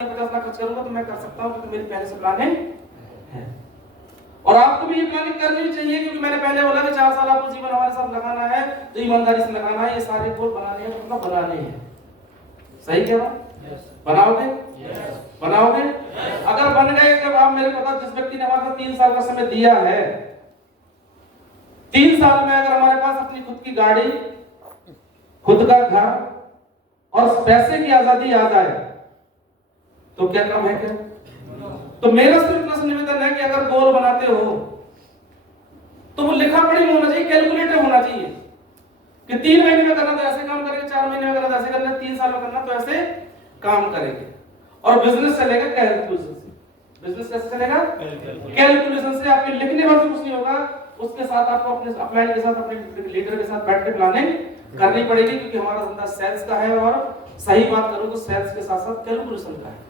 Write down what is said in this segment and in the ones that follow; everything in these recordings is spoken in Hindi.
50 लाख खर्च करूंगा तो मैं कर सकता हूं क्योंकि मेरी पहले से प्लानिंग है। और आपको भी ये प्लानिंग करनी चाहिए क्योंकि मैंने पहले बोला कि 4 साल आपको जीवन हमारे साथ लगाना है तो ईमानदारी से लगाना है। ये सारे गोल बनाने हैं तो मतलब बनाने हैं। सही कह रहा हूं? बनाओगे? बनाओगे? अगर बन गए कि आप मेरे को बता, जिस व्यक्ति ने हमारे साथ 3 साल का समय दिया है, 3 साल में अगर हमारे पास अपनी खुद की गाड़ी, खुद का घर और पैसे की आजादी आ जाए तो क्या कम है क्या? तो मेरा सिर्फ इतना निवेदन है कि अगर गोल बनाते हो तो वो लिखा पढ़ी नहीं होना चाहिए, कैलकुलेटर होना चाहिए कि 3 महीने में करना तो ऐसे काम करेंगे, 4 महीने में करना तो ऐसे करना, 3 साल में करना तो ऐसे काम करेंगे। और बिजनेस चलेगा कैलकुलेशन से। बिजनेस कैसे चलेगा? कैलकुलेशन से। आपके लिखने भर से कुछ नहीं होगा, उसके साथ आपको अपने अपलाइन के साथ, अपने लीडर के साथ बैठ के प्लानिंग करनी पड़ेगी क्योंकि हमारा धंधा सेल्स का है और सही बात करूं तो सेल्स के साथ साथ कैलकुलेशन का है।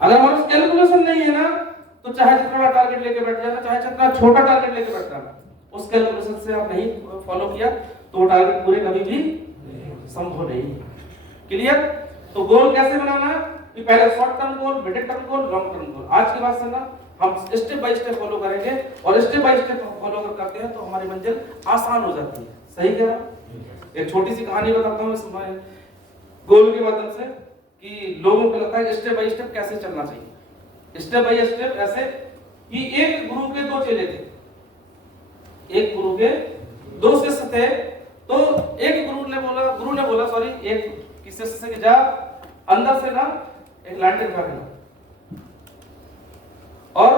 अगर हमारे पास कैलकुलेशन नहीं है ना तो चाहे जितना बड़ा टारगेट लेके बैठ जाना, चाहे जितना छोटा टारगेट लेके बैठ जाना, उस कैलकुलेशन से आप नहीं फॉलो किया तो वो टारगेट पूरे कभी भी संभव नहीं है। क्लियर? तो गोल कैसे बनाना है कि पहले short term goal, middle term goal, long term goal. आज के बाद से ना हम स्टेप बाय स्टेप फॉलो करेंगे और स्टेप बाय स्टेप फॉलो करते हैं तो हमारी मंजिल आसान हो जाती है। सही कह रहा हूं? एक छोटी सी कहानी बताता हूं इस गोल के माध्यम से कि लोगों को लगता है कि स्टेप बाय स्टेप कैसे चलना चाहिए। स्टेप बाय स्टेप ऐसे कि एक गुरु के 2 चेले थे, एक गुरु के 2 शिष्य थे। तो एक गुरु ने बोला सॉरी एक शिष्य से कि जा अंदर से ना एक लैंटर्न उठा के ला और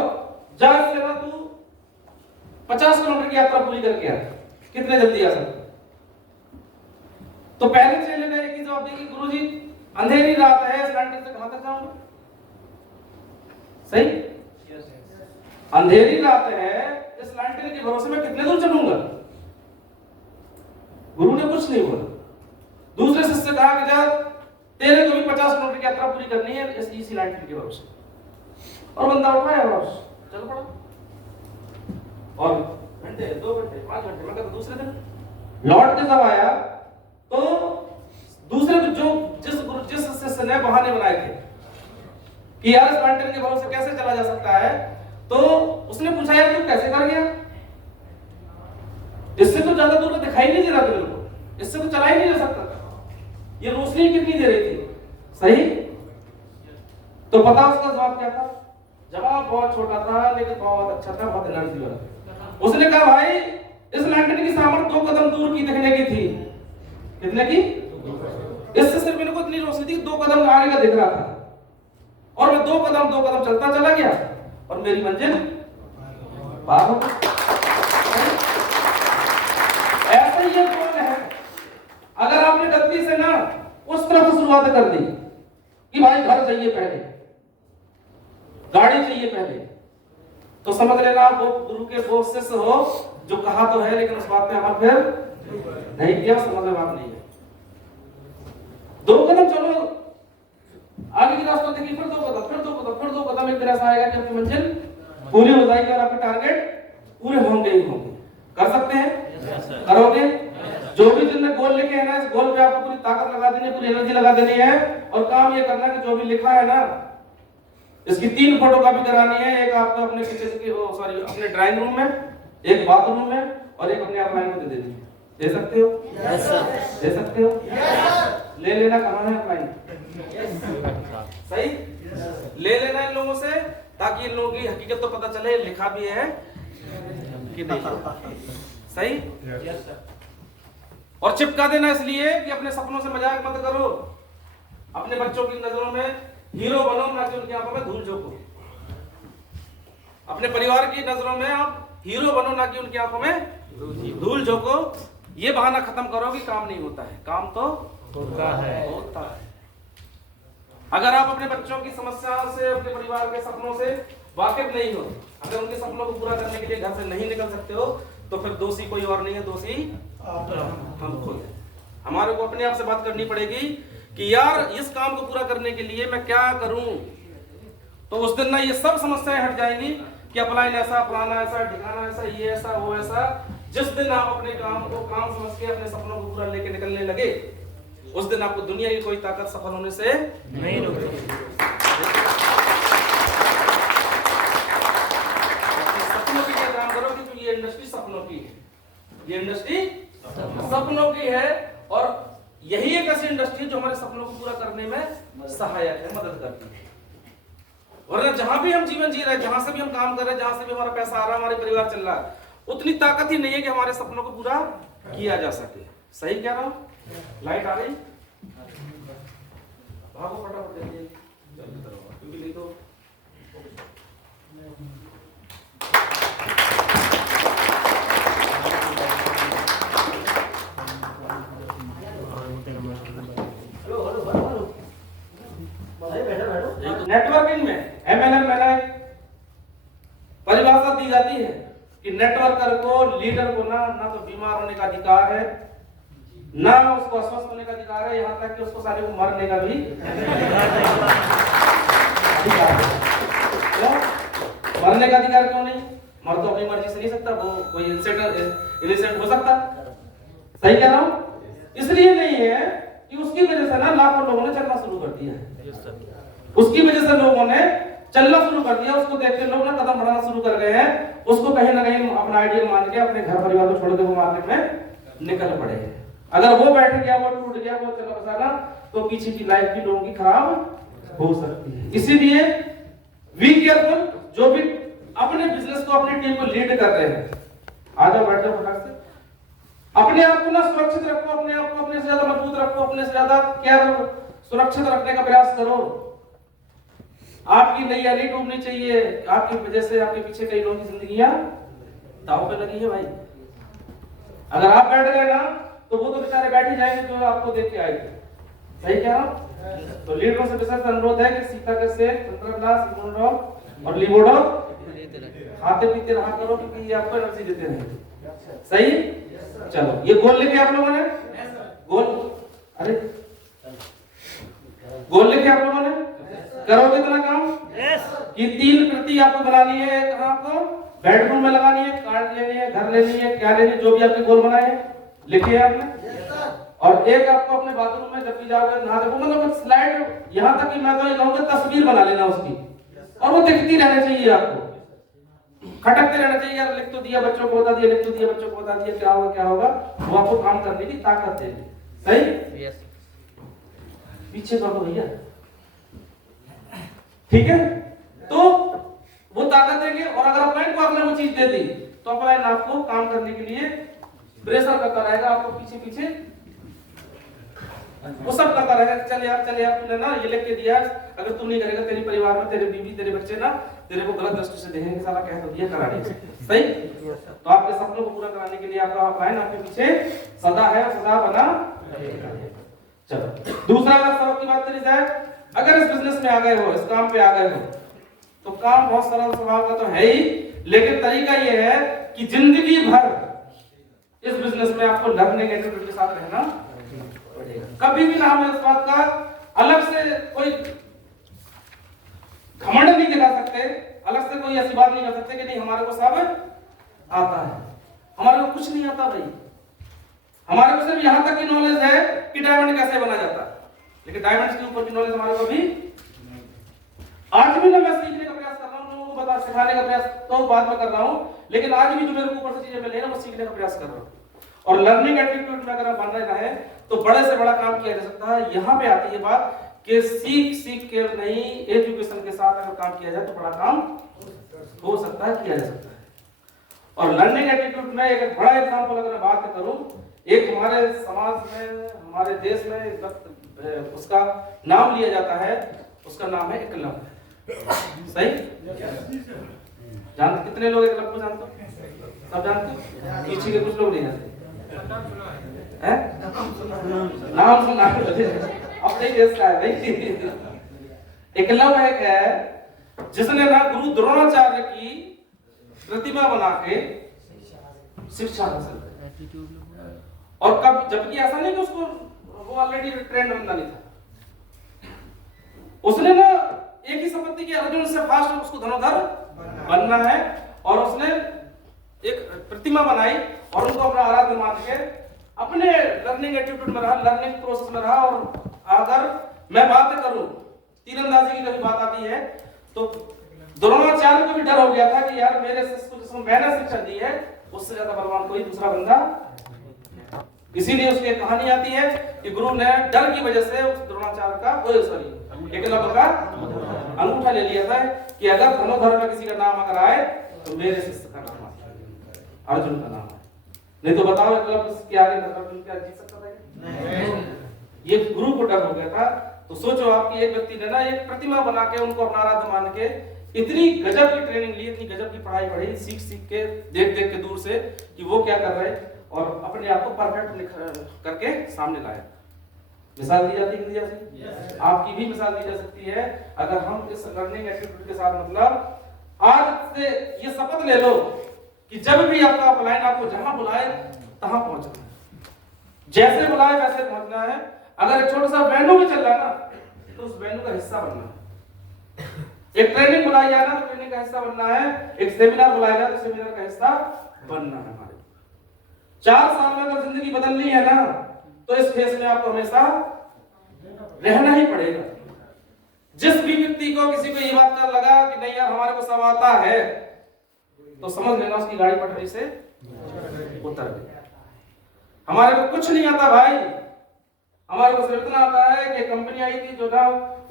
जा से ना तू 50 किलोमीटर की यात्रा पूरी करके आ। कितने जल्दी आ सकते? तो पहले चेले ने एक ही जवाब दिया कि गुरुजी अंधेरी रात है, इस लैंटर्न से कहां तक जाऊंगा? सही? अंधेरी रात है, इस लैंटर्न के भरोसे में कितने दूर चलूंगा? गुरु ने कुछ नहीं बोला। दूसरे शिष्य से कहा कि जा तेरे को भी 50 किलोमीटर की यात्रा पूरी करनी है इसी लैंटर्न के भरोसे। और बंदा उठाया और चल पड़ा। और घंटे, 2 घंटे, 5 घंटे, मैं कहता दूसरे दिन लौट के जब आया तो दूसरे जो जिस शिष्य ने बहाने बनाए थे कि यार इस लैंटर्न के भरोसे कैसे चला जा सकता है, तो उसने पूछा यार तू कैसे कर गया? इससे तो ज्यादा दूर दिखाई नहीं दे रहा था मेरे को, इससे तो चला ही नहीं जा सकता था, ये रोशनी कितनी दे रही थी। सही? तो पता उसका जवाब क्या था? जवाब बहुत छोटा था लेकिन बहुत अच्छा था, बहुत एनर्जी वाला। उसने कहा भाई इस लैंटर्न की सामर्थ्य 2 कदम दूर की दिखने की थी। कितने की? इससे सिर्फ मेरे को इतनी रोशनी थी 2 कदम आगे का दिख रहा था और मैं 2 कदम चलता चला गया और मेरी मंजिल पार हो गई। ऐसे ही ये गोल है। अगर आपने गलती से ना उस तरफ शुरुआत कर दी कि भाई घर चाहिए पहले, गाड़ी चाहिए पहले, तो समझ लेना आप वो गुरु के वो शिष्य हो जो कहा तो है लेकिन उस बात पे अमल फिर नहीं किया। समझ में बात नहीं है। 2 कदम चलो, आगे की रास्ता देखिए, फिर 2 कदम, फिर 2 कदम, फिर 2 कदम, एक तरह ऐसा आएगा कि आपकी मंजिल पूरी हो जाएगी और आपके टारगेट पूरे होंगे ही होंगे। कर सकते हैं? करोगे? जो भी जिनने गोल लिखे हैं ना, इस गोल पे आपको पूरी ताकत लगा देनी है, पूरी एनर्जी लगा देनी है और काम ये करना है कि जो भी लिखा है ना इसकी 3 फोटोकॉपी करानी है। एक आपको अपने किचन की सॉरी अपने ड्राइंग रूम में, एक बाथरूम में और एक अपने अपलाइन को दे देनी है। दे सकते हो? Yes sir. दे सकते हो? यस। ले लेना कहां है अपलाइन? सही? ले लेना इन लोगों से ताकि इन लोगों की हकीकत तो पता चले लिखा भी है कि नहीं। सही? Yes sir. और चिपका देना इसलिए कि अपने सपनों से मजाक मत करो। अपने बच्चों की नजरों में हीरो बनो, ना कि उनकी आंखों में धूल झोंको। अपने परिवार की नजरों में आप हीरो बनो, ना कि उनकी आंखों में धूल झोंको। ये बहाना खत्म करो कि काम नहीं होता है। काम तो होता है। अगर आप अपने बच्चों की समस्याओं से, अपने परिवार के सपनों से वाकिफ नहीं हो, अगर उनके सपनों को पूरा करने के लिए घर से नहीं निकल सकते हो, तो फिर दोषी कोई और नहीं है, दोषी हम खुद हैं। हमारे को अपने आप से बात करनी पड़ेगी कि यार इस काम को पूरा करने के लिए मैं क्या करूं। तो उस दिन ना ये सब समस्याएं हट जाएंगी कि अपलाइन ऐसा, फलाना ऐसा, ठिकाना ऐसा, ये ऐसा, वो ऐसा। जिस दिन आप अपने काम को काम समझ के अपने सपनों को पूरा लेके निकलने लगे, उस दिन आपको दुनिया की कोई ताकत सफल होने से नहीं रोकेगी। सपनों के लिए काम करो, क्योंकि ये इंडस्ट्री सपनों की है, ये इंडस्ट्री सपनों की है। और यही एक ऐसी इंडस्ट्री है जो हमारे सपनों को पूरा करने में सहायक है, मदद करती है। वरना जहां भी हम जीवन जी रहे हैं, जहां से भी हम काम कर रहे हैं, जहां से भी हमारा पैसा आ रहा है, हमारे परिवार चल रहा है, उतनी ताकत ही नहीं है कि हमारे सपनों को पूरा किया जा सके। सही कह रहा हूं? लाइट आ गई, भागो फटाफट देखिए, क्योंकि नहीं तो नेटवर्किंग में MLM में परिभाषा दी जाती है कि नेटवर्कर को, लीडर को ना तो बीमार होने का अधिकार है, ना उसको अस्वस्थ होने का अधिकार है, यहाँ तक कि उसको सारे को मरने का भी अधिकार है। तो मरने का अधिकार क्यों नहीं? मर तो अपनी मर्जी से नहीं सकता, वो कोई इंसिडेंट हो सकता। सही कह रहा हूँ? इसलिए नहीं है कि उसकी वजह से ना लाखों लोगों ने चलना शुरू कर दिया है, उसकी वजह से लोगों ने चलना शुरू कर दिया, उसको देख के लोग ना कदम बढ़ाना शुरू कर गए हैं, उसको कहीं ना कहीं अपना आइडियल मान के अपने घर परिवार को छोड़ के वो मार्केट में निकल पड़े हैं। अगर वो बैठ गया, वो टूट गया, वो चला बसाना, तो पीछे की लाइफ भी लोगों की खराब हो सकती है। इसीलिए बी केयरफुल, जो भी अपने बिजनेस को, अपनी टीम को लीड कर रहे हैं, आ जाओ, बैठ जाओ फटाक से। अपने आप को ना सुरक्षित रखो, अपने आप को अपने से ज्यादा मजबूत रखो, अपने से ज्यादा केयर सुरक्षित रखने का प्रयास करो। आपकी नैया नहीं डूबनी चाहिए, आपकी वजह से आपके पीछे कई लोगों की जिंदगियां दांव पे लगी है भाई। अगर आप बैठ गए ना तो वो तो बेचारे बैठ ही जाएंगे जो आपको देख के आए थे। सही कह रहा हूं? तो लीडरों से विशेष अनुरोध है कि सीता के सेक, संतरा और लिवोडो खाते पीते रहा करो, क्योंकि ये आपको एनर्जी देते रहेंगे। सही? चलो, ये गोल लिखे आप लोगों ने? गोल, अरे गोल लिखे आप लोगों ने? करोगे इतना काम? कि 3 कृति आपको बनानी है, कहां आपको? बेडरूम में लगानी है, कार्ड लेनी है, घर लेनी है, क्या लेनी है, जो भी आपने गोल बनाए हैं लिखे आपने। और एक आपको अपने बाथरूम में जब भी जाओगे नहाते, वो मतलब स्लाइड, यहां तक कि मैं तो ये कहूंगा तस्वीर बना लेना उसकी, और वो दिखती रहनी चाहिए आपको, खटकते रहना चाहिए। यार लिख तो दिया बच्चों को बता दिया, लिख तो दिया बच्चों को बता दिया, क्या होगा क्या होगा, वो आपको काम करने की ताकत देगी। सही? पीछे कर दो भैया, ठीक है? तो वो ताकत देंगे। और अगर अपलाइन को आपने वो चीज दे दी तो अपलाइन आपको काम करने के लिए प्रेशर करता रहेगा, आपको पीछे पीछे वो सब करता रहेगा। चल यार तूने ना ये लिख के दिया, अगर तू नहीं करेगा तेरे परिवार में तेरे बीवी तेरे बच्चे ना तेरे को गलत दृष्टि से देखेंगे, साला कह तो दिया करा नहीं। सही? तो आपके सपनों को पूरा कराने के लिए आपका अपलाइन आपके पीछे सदा है, सदा बना रहेगा। चलो, दूसरा अगर सबक की बात करी जाए, अगर इस बिजनेस में आ गए हो, इस काम पे आ गए हो, तो काम बहुत सरल स्वभाव का तो है ही, लेकिन तरीका ये है कि जिंदगी भर इस बिजनेस में आपको लर्निंग एटीट्यूड के साथ रहना पड़ेगा। कभी भी ना हमें इस बात का अलग से कोई घमंड नहीं दिखा सकते, अलग से कोई ऐसी बात नहीं कर सकते कि नहीं हमारे को सब आता है। हमारे को कुछ नहीं आता भाई, हमारे को सिर्फ यहां तक की नॉलेज है कि डायमंड कैसे बना जाता है, लेकिन डायमंड्स के ऊपर की नॉलेज हमारे को भी आज भी ना मैं सीखने का प्रयास कर रहा हूं, लोगों को बता सिखाने का प्रयास तो बाद में कर रहा हूं, लेकिन आज भी जो मेरे को ऊपर से चीजें मिल रही है मैं सीखने का प्रयास कर रहा हूं। और लर्निंग एटीट्यूड में अगर बन रहे हैं तो बड़े से बड़ा काम किया जा सकता है। यहां पे आती है बात कि सीख के नहीं, एजुकेशन के साथ अगर काम किया जाए तो बड़ा काम हो सकता है, किया जा सकता है। और लर्निंग एटीट्यूड में एक बड़ा एग्जांपल अगर मैं बात करूं, एक हमारे समाज में, हमारे देश में एक वक्त उसका नाम लिया जाता है, उसका नाम है एकलव्य। सही? जानते कितने लोग एकलव्य को जानते हो? सब जानते हो? पीछे के कुछ लोग नहीं जानते हैं? नाम सुना अपने देश का है भाई। एकलव्य एक है जिसने ना गुरु द्रोणाचार्य की प्रतिमा बना के शिक्षा हासिल की। और कब, जबकि ऐसा नहीं कि उसको वो ऑलरेडी ट्रेंड बंदा नहीं था, उसने ना एक ही शपथ की अर्जुन से फास्ट उसको धनुर्धर बनना है, और उसने एक प्रतिमा बनाई और उनको अपना आराध्य मान के अपने लर्निंग एटीट्यूड में रहा, लर्निंग प्रोसेस में रहा। और अगर मैं बात करूं तीरंदाजी की कभी बात आती है तो द्रोणाचार्य को भी डर हो गया था कि यार मेरे शिष्य को जिसको मैंने शिक्षा दी है उससे ज्यादा बलवान कोई दूसरा बंदा, इसीलिए उसकी कहानी आती है कि गुरु ने डर की वजह से उस द्रोणाचार्य का एकलव्य का अंगूठा ले लिया था कि अगर धनुर्धर में किसी का नाम अगर आए तो मेरे शिष्य का नाम आए, अर्जुन का नाम आए। नहीं तो बताओ एकलव्य के आगे अर्जुन क्या जीत सकता था? नहीं। ये गुरु को डर हो गया था। तो सोचो आपकी एक व्यक्ति ने ना एक प्रतिमा बना के उनको अपना आराध्य मान के इतनी गजब की ट्रेनिंग ली, इतनी गजब की पढ़ाई पढ़ी, सीख सीख के देख देख के दूर से कि वो क्या कर रहे और अपने आप को परफेक्ट करके सामने लाए। मिसाल दी जाती है, आपकी भी मिसाल दी जा सकती है अगर हम इस लर्निंग एटीट्यूड के साथ, मतलब आज से ये शपथ ले लो कि जब भी आपका अपलाइन आपको जहां बुलाए तहां पहुंचना है, जैसे बुलाए वैसे पहुंचना है। अगर एक छोटा सा वेन्यू भी चल रहा है ना तो उस वेन्यू का हिस्सा बनना है। एक ट्रेनिंग बुलाई जाए ना तो ट्रेनिंग का हिस्सा बनना है, एक सेमिनार बुलाया जाए तो सेमिनार का हिस्सा बनना है। हमारे 4 साल में अगर जिंदगी बदलनी है ना तो इस फेस में आपको हमेशा रहना ही पड़ेगा। जिस भी व्यक्ति को किसी को ये बात का लगा कि नहीं यार हमारे को सब आता है तो समझ लेना उसकी गाड़ी पटरी से उतर गई। हमारे को कुछ नहीं आता भाई, हमारे को सिर्फ इतना आता है कि कंपनी आई थी जो ना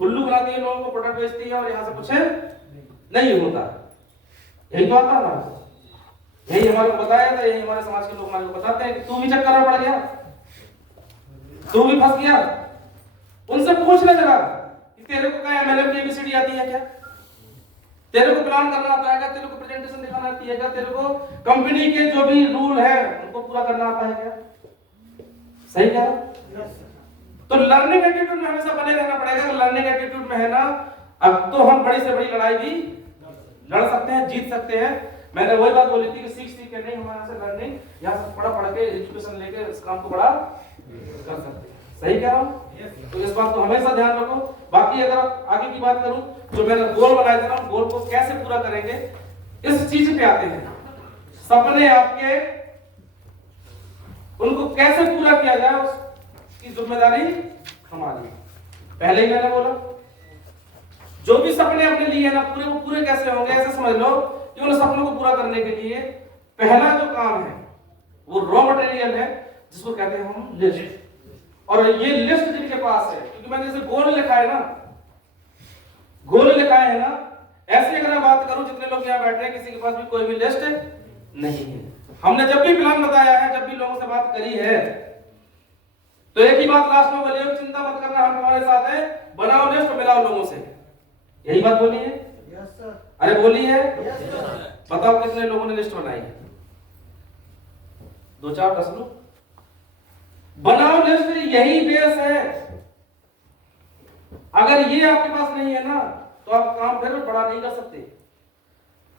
उल्लू बनाती है, लोगों को प्रोडक्ट बेचती है और यहाँ से कुछ नहीं होता। यही तो आता है, यही हमारे को बताया था, यही हमारे समाज के लोग हमारे को बताते हैं कि तू भी चक्कर में पड़ गया, तू भी फंस गया। उनसे पूछना जरा कि तेरे को क्या एमएलएम की एबीसीडी आती है क्या? तेरे को प्लान करना आता है क्या? तेरे को प्रेजेंटेशन दिखाना आती है क्या? तेरे को कंपनी के जो भी रूल है उनको पूरा करना आता है क्या? सही कह रहा? तो लर्निंग एटीट्यूड में हमेशा बने रहना पड़ेगा। लर्निंग एटीट्यूड में है ना, अब तो हम बड़ी से बड़ी लड़ाई भी लड़ सकते हैं, जीत सकते हैं। मैंने वही बात बोली थी कि सीख के नहीं, हमारे से लर्निंग यहाँ से पढ़ के एजुकेशन लेके इस काम को बड़ा कर सकते हैं। सही कह रहा हूँ? तो इस बात को हमेशा ध्यान रखो। बाकी अगर आगे की बात करूं, जो मैंने गोल बनाए थे ना, गोल को कैसे पूरा करेंगे इस चीज पे आते हैं। सपने आपके, उनको कैसे पूरा किया जाए उसकी जिम्मेदारी हमारी। पहले ही मैंने बोला जो भी सपने अपने लिए ना पूरे, वो पूरे कैसे होंगे? ऐसे समझ लो कि उन सपनों को पूरा करने के लिए पहला जो काम है वो रॉ मटेरियल है, जिसको कहते हैं हम लिस्ट। और ये लिस्ट जिनके पास है, क्योंकि मैंने जैसे गोल लिखा है ना, गोल लिखा है ना, ऐसे अगर मैं बात करूं जितने लोग यहाँ बैठे हैं किसी के पास भी कोई भी लिस्ट नहीं है। हमने जब भी प्लान बताया है, जब भी लोगों से बात करी है, तो एक ही बात लास्ट में बोली है, चिंता मत करना, हम तुम्हारे साथ हैं, बनाओ लिस्ट और मिलाओ लोगों से। यही बात बोली है? Yes sir. अरे बोली है? Yes sir. बताओ कितने लोगों ने लिस्ट बनाई है? 2 4 10 लोग। बनाओ लिस्ट, यही बेस है। अगर ये आपके पास नहीं है ना तो आप काम फिर बड़ा नहीं कर सकते।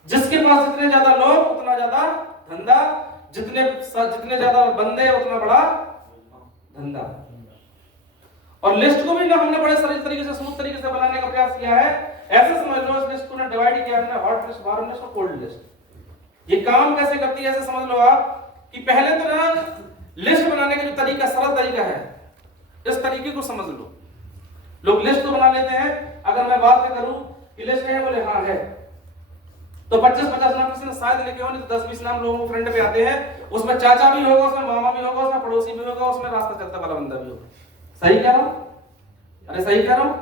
जिसके पास जितने ज्यादा लोग उतना ज्यादा धंधा, जितने ज्यादा बंदे उतना बड़ा धंधा। और लिस्ट को भी ना हमने बड़े सरल तरीके से, स्मूथ तरीके से बनाने का प्रयास किया है। ऐसे समझ लो इस लिस्ट को ना डिवाइड किया हमने, हॉट लिस्ट, वार्म लिस्ट और कोल्ड लिस्ट। ये काम कैसे करती है ऐसे समझ लो आप कि पहले तो ना लिस्ट बनाने का जो तरीका, सरल तरीका है, इस तरीके को समझ लो। लोग लिस्ट तो बना लेते हैं, अगर मैं बात करूं कि लिस्ट है, बोले हाँ है, तो 25-50 नाम किसी ने शायद लिखे हो, नहीं तो 10-20 नाम लोगों को फ्रेंड पे आते हैं। उसमें चाचा भी होगा, उसमें मामा भी होगा, उसमें पड़ोसी भी होगा, उसमें रास्ता चलता वाला बंदा भी होगा। सही कह रहा हूं? अरे सही कह रहा हूं?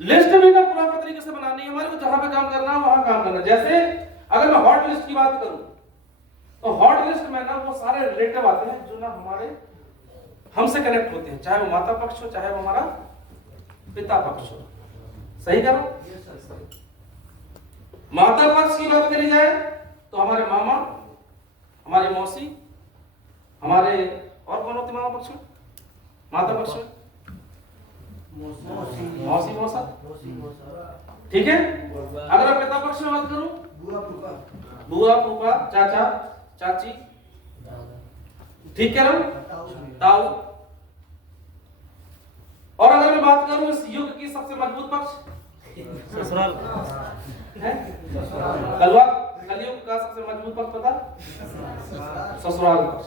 लिस्ट भी ना प्रॉपर तरीके से बनानी है हमारे को। जहां पे काम करना है वहां काम करना। जैसे अगर मैं हॉट लिस्ट की बात करूं तो हॉट लिस्ट में ना वो सारे रिलेटिव आते हैं जो ना हमारे हमसे कनेक्ट होते हैं, चाहे वो माता पक्ष हो चाहे वो हमारा पिता पक्ष हो। सही कह रहा हूं? माता पक्ष की बात करी जाए तो हमारे मामा, हमारी मौसी, हमारे और कौन होते मामा पक्ष में? माता पक्ष में मौसी मौसा, ठीक है। अगर मैं पिता पक्ष में बात करूं, बुआ फूफा, चाचा चाची, ठीक कह रहा हूं, ताऊ। और अगर मैं बात करूं इस युग की सबसे मजबूत पक्ष, ससुराल है। कलयुग का सबसे मजबूत पक्ष पता? ससुराल पक्ष।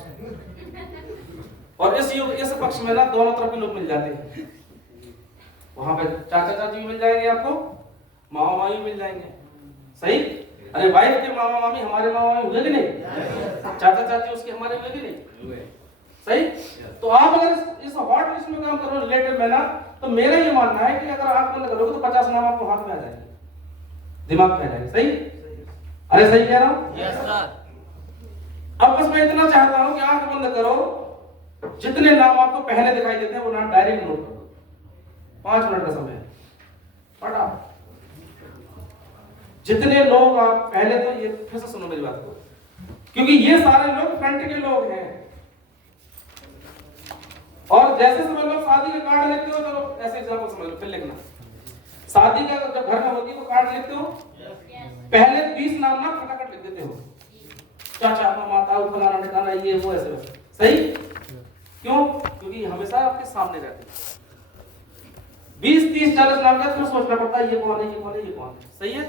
और इस युग इस पक्ष में ना दोनों तरफ के लोग मिल जाते हैं। वहां पे चाचा चाची भी मिल जाएंगे आपको, मामा मामी मिल जाएंगे। सही? अरे वाइफ के मामा मामी हमारे मामा मामी हुए कि नहीं? चाचा चाची उसके हमारे हुए कि नहीं? सही? तो आप अगर इस हॉट लिस्ट में काम करो रिलेटिव में ना, तो मेरा ये मानना है कि अगर आप बंद करोगे तो 50 नाम आपको हाथ में आ जाएंगे, दिमाग में आ जाएंगे। सही? अरे सही कह रहा हूं? Yes sir. अब बस मैं इतना चाहता हूं कि आंख बंद करो, जितने नाम आपको पहले दिखाई देते हैं वो नाम डायरी में नोट कर दो। 5 मिनट का समय है, पढ़ा। जितने लोग आप पहले, तो ये फिर से सुनो मेरी बात को, क्योंकि ये सारे लोग फ्रंट के लोग हैं। और जैसे समझ लो शादी का कार्ड लिखते हो, चलो ऐसे एग्जांपल समझ लो, फिर लिखना। शादी का जब घर में होती है तो कार्ड लिखते हो, पहले 20 नाम ना फटाफट लिख देते हो, चाचा मामा ताऊ फलाना ठिकाना ये वो ऐसे वैसे। सही? क्यों? क्योंकि हमेशा आपके सामने रहते हैं। 20 30 40 नाम का फिर सोचना पड़ता है ये कौन है, ये कौन है, ये कौन है। सही है?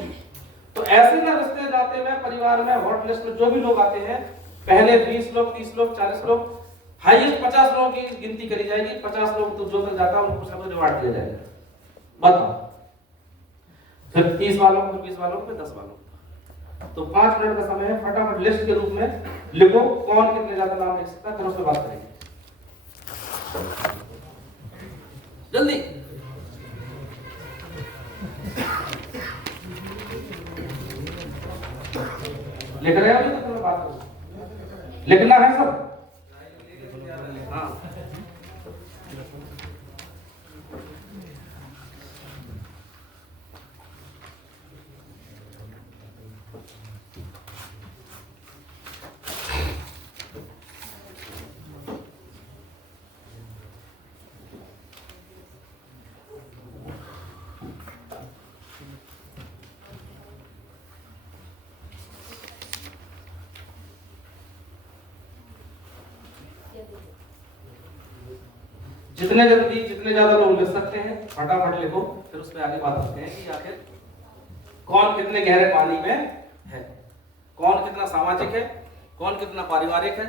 तो ऐसे ना रिश्ते नाते में, परिवार में, हॉट लिस्ट में जो भी लोग आते हैं, पहले 20 लोग 30 लोग 40 लोग, हाईएस्ट 50 लोगों की गिनती करी जाएगी। 50 लोग तो जो तक जाता है उनको कुछ ना कुछ रिवार्ड दिया जाएगा। बताओ, फिर 30 वालों को, फिर 20 वालों को, फिर 10 वालों को। तो 5 मिनट का समय है, फटाफट लिस्ट के रूप में लिखो कौन कितने ज्यादा नाम लिख सकता है, फिर उस पर बात करेंगे जल्दी। लिख रहे हो अभी तो मैं बात करूं, लिखना है सब। हाँ, जितने जल्दी जितने ज्यादा लोग लिख सकते हैं फटाफट लिखो, फिर उस पर आगे बात करते हैं कि आखिर कौन कितने गहरे पानी में है, कौन कितना सामाजिक है, कौन कितना पारिवारिक है,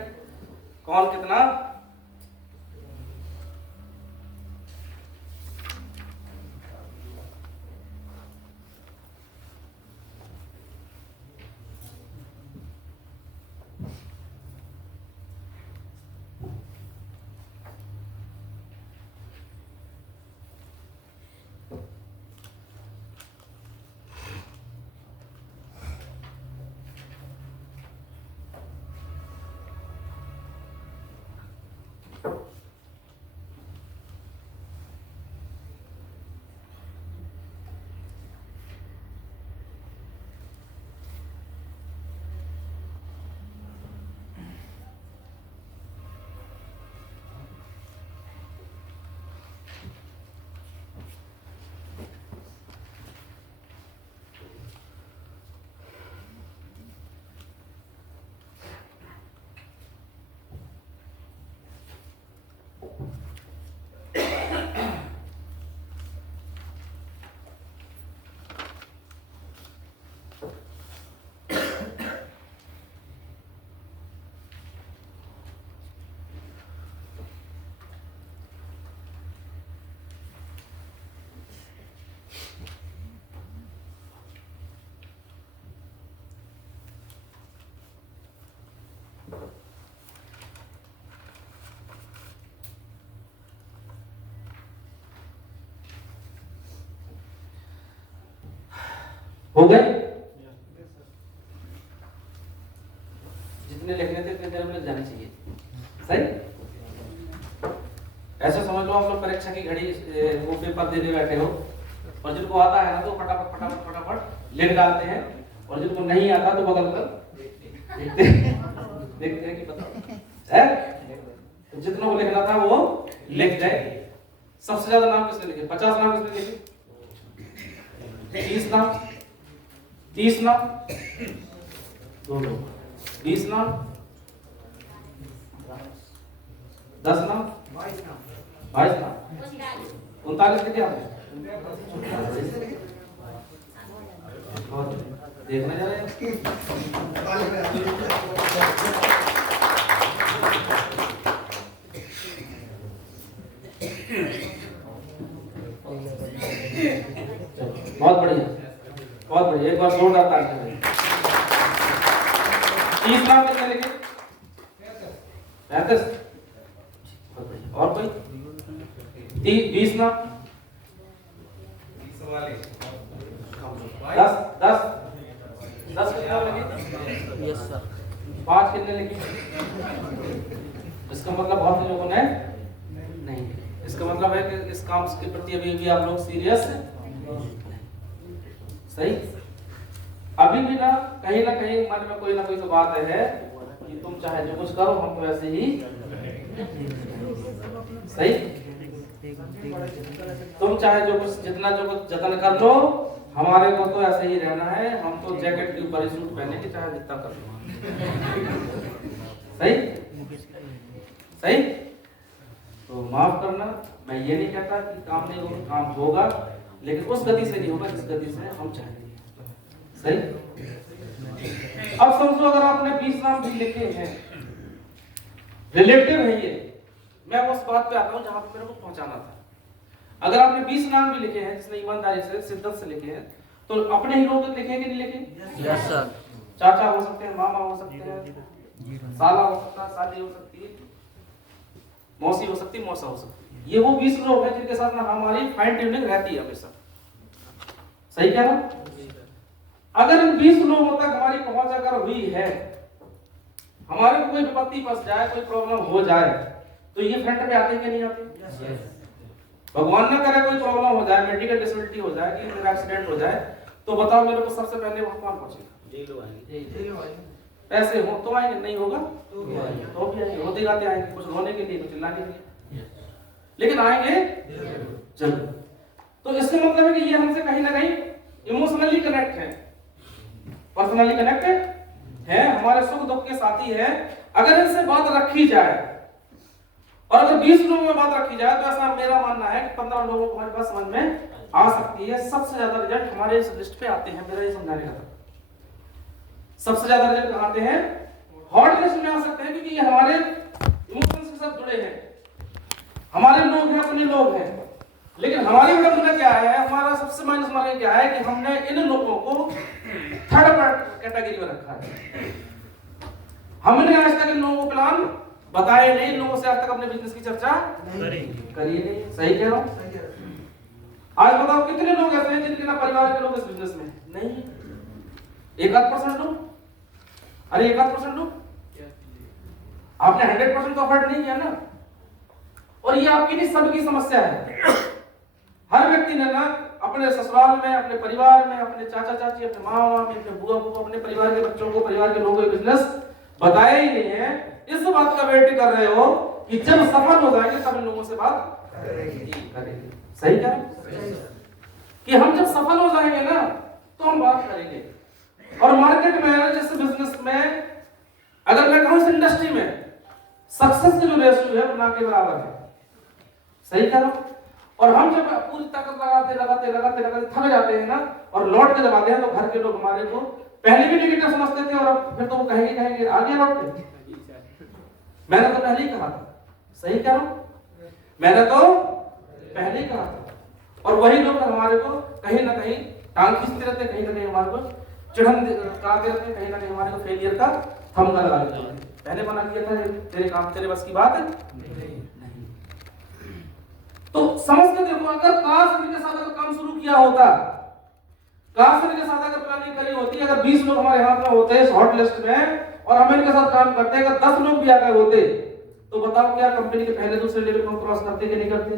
कौन कितना हो गए। जितने लिखने थे इतने देर में जाने चाहिए। सही? ऐसे समझ लो आप लोग परीक्षा की घड़ी वो पेपर देने बैठे हो, और जिनको आता है ना तो फटाफट फटाफट फटाफट लिख डालते हैं, और जिनको नहीं आता तो बदल कर देखते हैं कि बताओ है। तो जितना वो लिखना था वो लिख गए। सबसे ज्यादा नाम किसने लिखे? 50 नाम किसने लिखे? 30 नाम, 30 नाम, 2 लोग, 20 नाम, 10 नाम, 22 नाम, 39 लिखे आपने? देखने जा रहे हैं बहुत बढ़िया, बहुत बढ़िया, एक बार जोरदार ताली बजाइए। 30 नाम कितने लिखे? 35। और कोई? 20 नाम? 10 कितने लिखे? Yes sir. 5 कितने लिखे? इसका मतलब बहुत लोगों ने नहीं। इसका मतलब है कि इस काम के प्रति अभी भी आप लोग सीरियस हैं। सही? अभी भी ना कहीं मन में कोई ना कोई तो बात है कि तुम चाहे जो कुछ करो हम तो ऐसे ही। सही? तुम चाहे जो कुछ जितना जो कुछ जतन कर लो, हमारे को तो ऐसे ही रहना है, हम तो जैकेट के ऊपर ही सूट पहने के चाहे जितना कर लो। सही? सही? तो माफ करना, मैं ये नहीं कहता कि काम नहीं होगा, काम होगा, लेकिन उस गति से नहीं होगा जिस गति से हम चाहेंगे। सही? अब समझो अगर आपने 20 नाम भी लिखे हैं, रिलेटिव है ये, मैं उस बात पे आता हूं जहां पे मेरे को पहुंचाना था। अगर आपने 20 नाम भी लिखे हैं, जिसने ईमानदारी से शिद्दत से लिखे हैं, तो अपने ही लोग लिखे हैं कि नहीं लिखे? Yes sir. चाचा हो सकते हैं, मामा हो सकते हैं, साला हो सकता है, साली हो सकती है, मौसी हो सकती है, मौसा हो सकती है। ये वो 20 लोग हैं जिनके साथ ना हमारी फाइन ट्यूनिंग रहती है हमेशा। सही कह रहा? अगर इन 20 लोगों तक हमारी पहुंच अगर हुई है, हमारे को कोई विपत्ति फंस जाए, कोई प्रॉब्लम हो जाए, तो ये फ्रंट पे आते कि नहीं आते? भगवान न करे कोई प्रॉब्लम हो जाए, मेडिकल डिसेबिलिटी हो जाए, कि मेरा एक्सीडेंट हो जाए, तो बताओ मेरे को सबसे पहले वहां कौन पहुंचेगा? जेल आएंगे। पैसे हो तो आएंगे, नहीं होगा तो भी आएंगे, होते गाते आएंगे, कुछ रोने के लिए, कुछ चिल्लाने के लिए, लेकिन आएंगे जरूर। तो इसका मतलब है कि ये हमसे कहीं ना कहीं इमोशनली कनेक्ट है, पर्सनली कनेक्ट है, हमारे सुख दुख के साथी है। अगर इनसे बात रखी जाए, और अगर 20 लोगों में बात रखी जाए, तो ऐसा मेरा मानना है कि 15 लोगों को हमारे पास समझ में आ सकती है। सबसे ज्यादा रिजल्ट हमारे इस लिस्ट पे आते हैं, मेरा ये समझाने का था। सबसे ज्यादा रिजल्ट कहां आते हैं? हॉट लिस्ट में आ सकते हैं, क्योंकि ये हमारे इमोशंस के साथ जुड़े हैं, हमारे लोग हैं, अपने लोग हैं। लेकिन हमारी प्रॉब्लम क्या है, हमारा सबसे माइनस मार्किंग क्या है कि हमने इन लोगों को थर्ड कैटेगरी में रखा है। हमने आज तक इन लोगों को प्लान बताए नहीं, इन लोगों से आज तक अपने बिजनेस की चर्चा करिए नहीं। सही कह रहा हूं? आज बताओ कितने लोग ऐसे हैं जिनके ना परिवार के लोग इस बिजनेस में नहीं? 1% लोग। अरे 1% लोग, आपने 100% तो अफोर्ड नहीं किया ना। और ये आपकी नहीं, सबकी समस्या है। हर व्यक्ति ने ना अपने ससुराल में, अपने परिवार में, अपने चाचा चाची, अपने माँ बाप में, अपने बुआ बुआ, अपने परिवार के बच्चों को, परिवार के लोगों को बिजनेस बताया ही नहीं है। इस बात का वेट कर रहे हो कि जब सफल हो जाएंगे तब इन लोगों से बात करेंगे। सही कह रहे हैं? कि हम जब सफल हो जाएंगे ना तो हम बात करेंगे। और मार्केट में, जैसे बिजनेस में, अगर मैं कहूं इस इंडस्ट्री में सक्सेस की जो रेशियो है वो ना के बराबर है। सही कह रहा हूं? और हम जब पूरी ताकत लगाते थक जाते हैं ना, और लौट के जब आते हैं, तो घर के लोग हमारे को पहले भी नेगेटिव समझते थे, और अब फिर तो वो कहेंगे आगे लौट के। मैंने तो पहले ही कहा था। सही कह रहा हूं? मैंने तो पहले ही कहा था। और वही लोग हमारे को कहीं ना कहीं टांग खींचते रहते, कहीं ना कहीं हमारे को चिढ़न कराते रहते, कहीं ना कहीं हमारे को फेलियर का थंबनेल लगा देते हैं। पहले मना किया था, तेरे काम तेरे बस की बात नहीं। तो समझ के देखो, अगर काश इनके साथ अगर काम शुरू किया होता, काश इनके साथ अगर प्लानिंग करी होती, अगर 20 लोग हमारे हाथ में होते इस हॉट लिस्ट में, और हम इनके साथ काम करते, अगर 10 लोग भी आ गए होते, तो बताओ क्या कंपनी के पहले दूसरे लेवल को क्रॉस करते कि नहीं करते?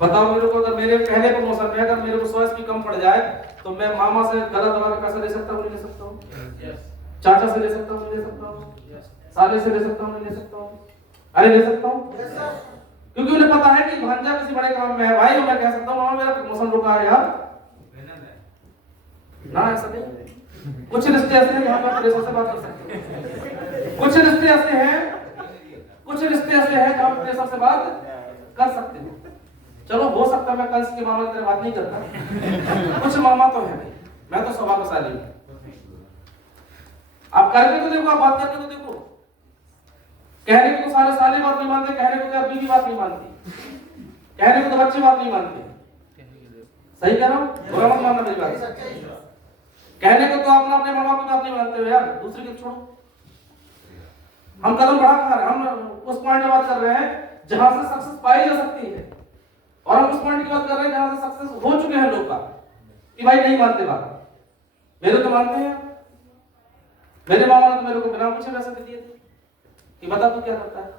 बताओ मेरे को, अगर मेरे पहले प्रमोशन में अगर मेरे को 100 एसपी कम पड़ जाए, तो मैं मामा से गला दबा के पैसा ले सकता हूं, नहीं ले सकता हूं? चाचा से ले सकता हूं, नहीं ले सकता हूं? साले से ले सकता हूं, नहीं ले सकता हूं? अरे ले सकता हूं, क्योंकि उन्हें पता है कि भांजा किसी बड़े काम में है भाई। मैं कह सकता हूं मामा मेरा प्रमोशन रुका है यार, ना ऐसा नहीं। कुछ रिश्ते ऐसे हैं जहां पर प्रेशर से बात कर सकते हैं, कुछ रिश्ते ऐसे हैं जहां प्रेशर से बात कर सकते हैं। चलो हो सकता है मैं कंस के मामा की तरह बात नहीं करता, कुछ मामा तो है भाई, मैं तो सौभाग्यशाली हूं। आप करके तो देखो, आप बात करके तो देखो। कहने को तो सारे साले बात नहीं मानते, कहने को तो बीवी बात नहीं मानती, कहने को तो बच्चे बात नहीं मानते। सही कह रहा हूँ? बुरा मत मानना मेरी बात। कहने को तो अपना अपने माँ बाप की बात नहीं मानते हो यार, दूसरे की छोड़ो। हम कदम बढ़ा खा रहे हैं, हम उस पॉइंट में बात कर रहे हैं जहां से सक्सेस पाई जा सकती है, और हम उस पॉइंट की बात कर रहे हैं जहां से सक्सेस हो चुके हैं लोग का, कि भाई नहीं मानते बात। मेरे तो मानते हैं। मेरे मामा ने तो मेरे को बिना पूछे पैसे दे दिए थे कि बता तू क्या करता है।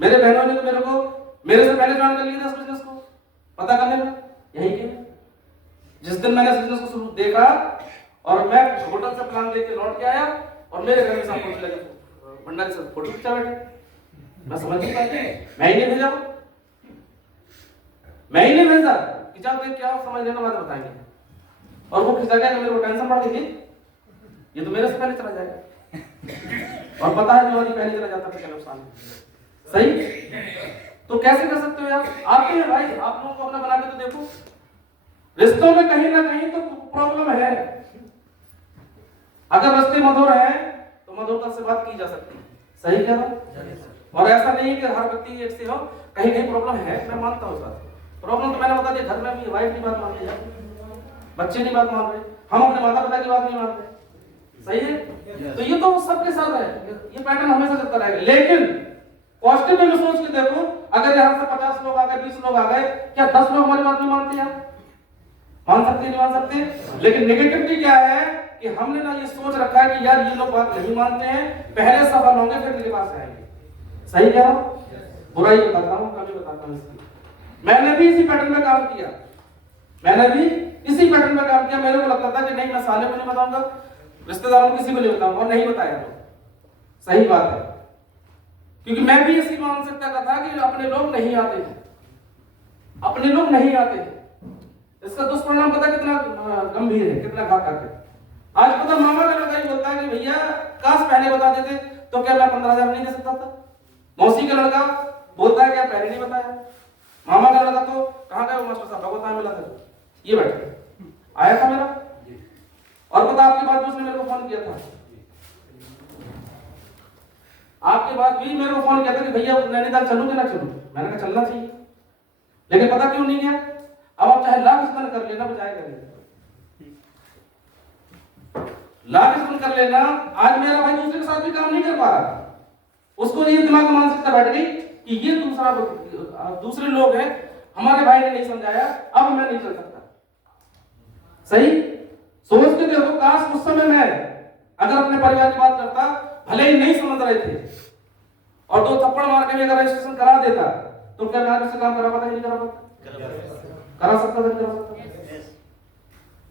मेरे बहनों ने तो मेरे से पहले ज्वाइन कर लिया था इस बिजनेस को, पता करने में यही के। जिस दिन मैंने इस बिजनेस को शुरू देखा और मैं होटल से प्लान लेके लौट के आया और मेरे घर में सब फोटो लगे, भंडारी से फोटो खिंचा बैठे। मैं समझ नहीं पाया, मैं ही नहीं भेजा कि जाओ देख क्या समझ लेना, बात बताएंगे। और वो खिंचा गया, मेरे को टेंशन बढ़ गई, ये तो मेरे से पहले चला जाएगा। और पता है जो आदमी पहले चला जाता है क्या नुकसान है। सही? तो कैसे कर सकते हो यार? आपके हैं भाई, आप लोगों को अपना बना के तो देखो। रिश्तों में कहीं ना कहीं तो प्रॉब्लम है। अगर रिश्ते मधुर हैं तो मधुरता से बात की जा सकती है। सही कह रहा हूं? और ऐसा नहीं है कि हर व्यक्ति एक से हो, कहीं कहीं प्रॉब्लम है, मैं मानता हूँ बात। प्रॉब्लम तो मैंने बता दिया, घर में भी वाइफ की बात मान रही है, बच्चे नहीं बात मान रहे, हम अपने माता पिता की बात नहीं मान रहे। सही है? तो ये तो सबके साथ है, ये पैटर्न हमेशा चलता रहेगा। लेकिन पॉजिटिव में सोच के देखो, अगर यहाँ से 50 लोग आ गए, 20 लोग आ गए, क्या 10 लोग हमारी बात नहीं मानते यार? मान सकते नहीं मान सकते? लेकिन नेगेटिविटी क्या है कि हमने ना ये सोच रखा है कि यार ये लोग बात नहीं मानते हैं, पहले सफल होंगे फिर मेरे पास आएंगे। सही कह रहा हूं? बुराई बताता हूं, कभी बताता हूं इसकी। मैंने भी इसी पैटर्न में काम किया, मेरे को लगता था कि नहीं मैं साले को नहीं बताऊंगा, रिश्तेदारों को किसी को नहीं बताऊंगा, और नहीं बताया तो सही बात है। क्योंकि मैं भी इसी मानसिकता का था कि अपने लोग नहीं आते हैं, इसका दुष्परिणाम पता कितना गंभीर है, कितना घातक है। आज पता मामा का लड़का ही बोलता है कि भैया काश पहले बता देते तो क्या मैं 15,000 नहीं दे सकता था। मौसी का लड़का बोलता है क्या पहले नहीं बताया। मामा का लड़का तो कहां गया वो मास्टर साहब, भगवता मिला था, ये बैठे आया था मेरा। और पता आपके बाद भी उसने मेरे को फोन किया था, आपके बाद भी मेरे को फोन किया था कि भैया नैनीताल चलूं कि ना चलूं। मैंने कहा चलना चाहिए, लेकिन पता क्यों नहीं गया। अब आप चाहे लाख स्मरण कर लेना, बजाय करेंगे लाख स्मरण कर लेना। आज मेरा भाई दूसरे के साथ भी काम नहीं कर पा रहा, उसको ये दिमाग में मानसिकता बैठ गई कि ये दूसरे लोग हैं, हमारे भाई ने नहीं समझाया, अब मैं नहीं चल सकता। सही सोच के देखो, काश उस समय मैं अगर अपने परिवार की बात करता, भले ही नहीं समझ रहे थे, और 2 थप्पड़ मार के भी अगर रजिस्ट्रेशन करा देता, तो क्या मैं उससे काम करा पाता नहीं करा पाता? करा सकता था।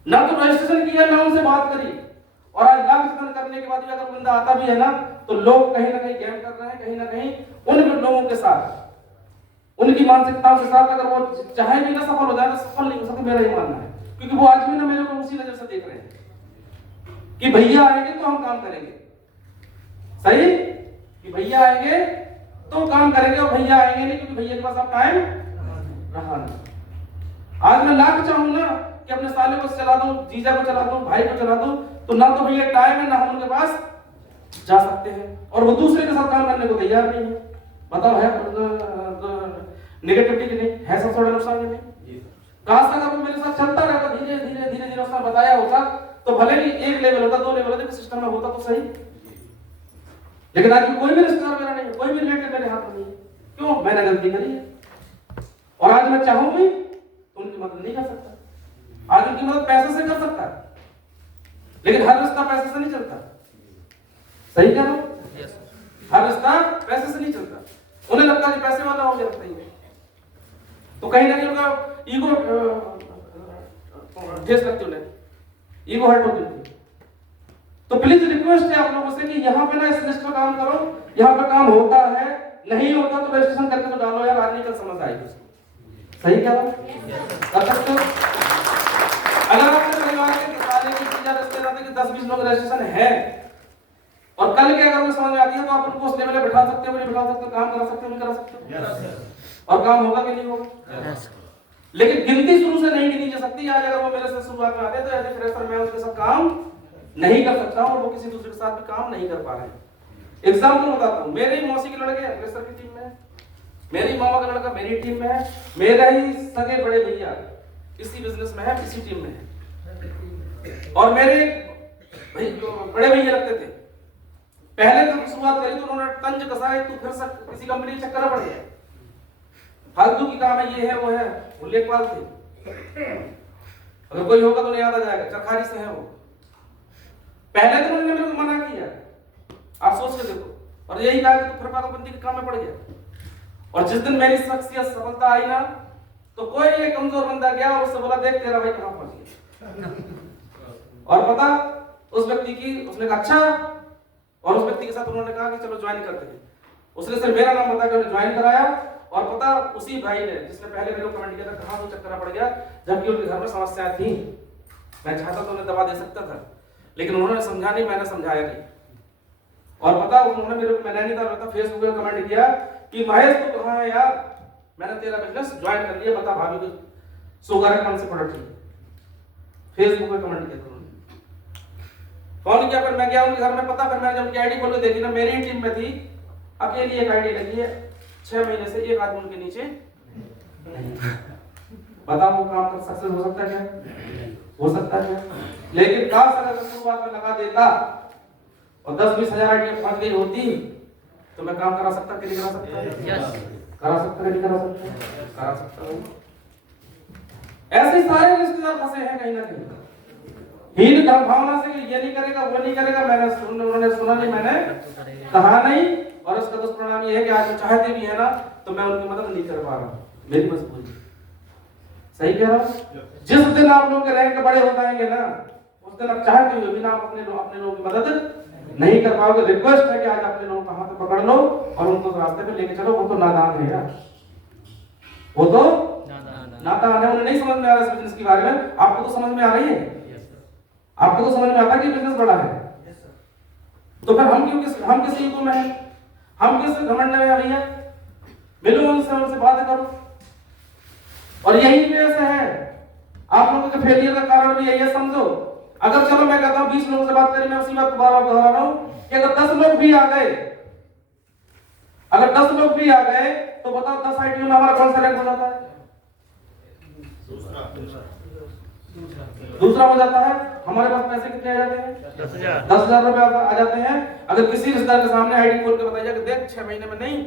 ना तो रजिस्ट्रेशन किया, ना उनसे बात करी, और आज लाख स्मरण करने के बाद भी अगर बंदा आता भी है ना, तो लोग कहीं ना कहीं गेम कर रहे हैं, कहीं ना कहीं उन लोगों के साथ, उनकी मानसिकताओं के साथ। अगर वो चाहे भी ना सफल हो जाए, तो सफल नहीं हो सकते, मेरा ये मानना है। क्योंकि वो आज भी ना मेरे को उसी नजर से देख रहे हैं कि भैया आएंगे तो हम काम करेंगे। सही कि भैया आएंगे तो काम करेंगे, और भैया आएंगे नहीं क्योंकि भैया के पास अब टाइम रहा नहीं। आज मैं लाख चाहूं ना कि अपने साले को चला दूं, जीजा को चला दूं, भाई को चला दूं, तो ना तो भैया टाइम है, ना हम उनके पास जा सकते हैं, और वो दूसरे के साथ काम करने को तैयार नहीं है। बताओ है नेगेटिविटी की नहीं है? सबसे बड़ा नुकसान है। काश अगर वो मेरे साथ चलता रहता, धीरे धीरे उसने बताया होता, तो भले ही 1 लेवल होता, 2 लेवल होता, सिस्टम में होता तो सही। लेकिन आज कोई भी रिश्तेदार मेरा नहीं है, कोई भी रिलेटिव मेरे हाथ में नहीं है। क्यों? मैंने गलती करी है, और आज मैं चाहूं भी तो उनकी मदद नहीं कर सकता। आज उनकी मदद पैसे से कर सकता है, लेकिन हर रिश्ता पैसे से नहीं चलता। सही कह रहा हूं? हर रिश्ता पैसे से नहीं चलता। उन्हें लगता है कि पैसे वाला हो गया, लगता है तो कहीं ना कहीं उनका ईगो ठेस लगती, उन्हें ईगो हर्ट होती है। तो प्लीज रिक्वेस्ट है आप लोगों से कि यहाँ पे ना इस लिस्ट पर काम करो, यहाँ पे काम होता है, नहीं होता तो रजिस्ट्रेशन करके तो डालो यार, आज नहीं कल समझ आएगी उसको। सही क्या कर सकते हो? अगर आपके परिवार के सारे की रिश्तेदार के 10-20 लोग रजिस्ट्रेशन है, और कल के अगर समझ में आती है, तो आप उनको उस लेवल पे बिठा सकते हो, नहीं बिठा सकते, काम करा सकते हो, नहीं करा सकते, और काम होगा कि नहीं होगा। लेकिन गिनती शुरू से नहीं गिनी जा सकती। आज अगर वो मेरे से शुरुआत में आते, तो एज ए फ्रेशर मैं उसके साथ काम नहीं कर सकता हूं, और वो किसी दूसरे के साथ भी काम नहीं कर पा रहे हैं। एग्जाम्पल बताता हूं, मेरी मौसी के लड़के फ्रेशर की टीम में है, मेरी मामा का लड़का मेरी टीम में है, मेरे ही सगे बड़े भैया इसी बिजनेस में है, इसी टीम में है। और मेरे भाई बड़े भैया लगते थे, पहले जब शुरुआत करी तो उन्होंने तंज कसा तू फिर किसी कंपनी के चक्कर में पड़ गया, फालतू की काम है, ये है वो है। वो लेखपाल थे, अगर कोई होगा तो नहीं याद आ जाएगा, चरखारी से है वो। पहले तो उन्होंने मेरे को मना किया, आप सोच के देखो, और यही कहा कि तू फिर पागलपंती के काम में पड़ गया। और जिस दिन मेरी शख्सियत सफलता आई ना, तो कोई एक कमजोर बंदा गया और उससे बोला देख तेरा भाई कहां पहुंच गया। और पता उस व्यक्ति की, उसने कहा अच्छा, और उस व्यक्ति के साथ उन्होंने कहा कि चलो ज्वाइन करते हैं। उसने सिर्फ मेरा नाम बता के उन्हें ज्वाइन कराया, और पता उसी भाई ने जिसने पहले मेरे को कमेंट किया था कहां तो चक्कर पड़ गया, जबकि उनके घर में समस्याएं थी। मैं चाहता तो उन्हें दबा दे सकता था, लेकिन उन्होंने समझा नहीं, मैंने समझाया नहीं। और पता उन्होंने मेरे को, मैंने नहीं था, फेसबुक पे कमेंट किया कि महेश तू कहां है यार, मैंने तेरा बिजनेस ज्वाइन कर लिया, बता भाभी को शुगर है कौन से प्रोडक्ट चाहिए। फेसबुक पे कमेंट किया उन्होंने, फोन किया, फिर मैं गया उनके घर में। पता फिर मैंने जब उनकी आईडी खोल के देखी ना, मेरी ही टीम में थी, अकेली एक आईडी लगी है, 6 महीने से एक आदमी उनके नीचे। बताओ वो काम कर सक्सेस हो सकता है क्या? हो सकता है। लेकिन काश अगर शुरुआत में लगा देता और 10-20 हजार आईडी पहुंच गई होती तो मैं काम करा सकता कि नहीं करा सकता? करा सकता कि नहीं करा सकता? करा सकता हूं। ऐसे सारे रिश्तेदार फंसे हैं कहीं ना कहीं, हीन भावना से ये नहीं करेगा वो नहीं करेगा, उन्होंने सुना नहीं, मैंने कहा नहीं, और उसका दुष्परिणाम ये है कि आज चाहते भी है ना तो मैं उनकी मदद नहीं कर पा रहा, मेरी मजबूरी। सही कह रहा हूं? जिस दिन आप लोगों के रैंक बड़े हो जाएंगे ना, उस दिन आप चाहते हुए बिना अपने लोगों की मदद नहीं कर पाओगे। रिक्वेस्ट है कि आज अपने लोगों को हाथ में पकड़ लो और उनको रास्ते पे लेके चलो। वो तो नादान है यार, वो तो नादान है, उन्हें नहीं समझ में आ रहा है बिजनेस के बारे में। आपको तो समझ में आ रही है, आपको तो समझ में आता है कि बिजनेस बड़ा है, तो फिर हम किस ईगो में हैं, हम किस घमंड में हैं भैया? मिलो उनसे बात करो। और यही वजह है आप लोगों के फेलियर का कारण भी यही है, समझो। अगर चलो मैं कहता हूं 20 लोगों से बात करी, मैं उसी बात को बार-बार दोहरा रहा हूं कि अगर 10 लोग भी आ गए, अगर 10 लोग भी आ गए तो बताओ 10 आईडियों में हमारा कौन सा रैंक हो जाता है? दूसरा हो जाता है। हमारे पास पैसे कितने आ जाते हैं? 10,000 रुपए आ जाते हैं। अगर किसी रिश्तेदार के सामने आईडी खोल के बताइए कि देख 6 महीने में नहीं,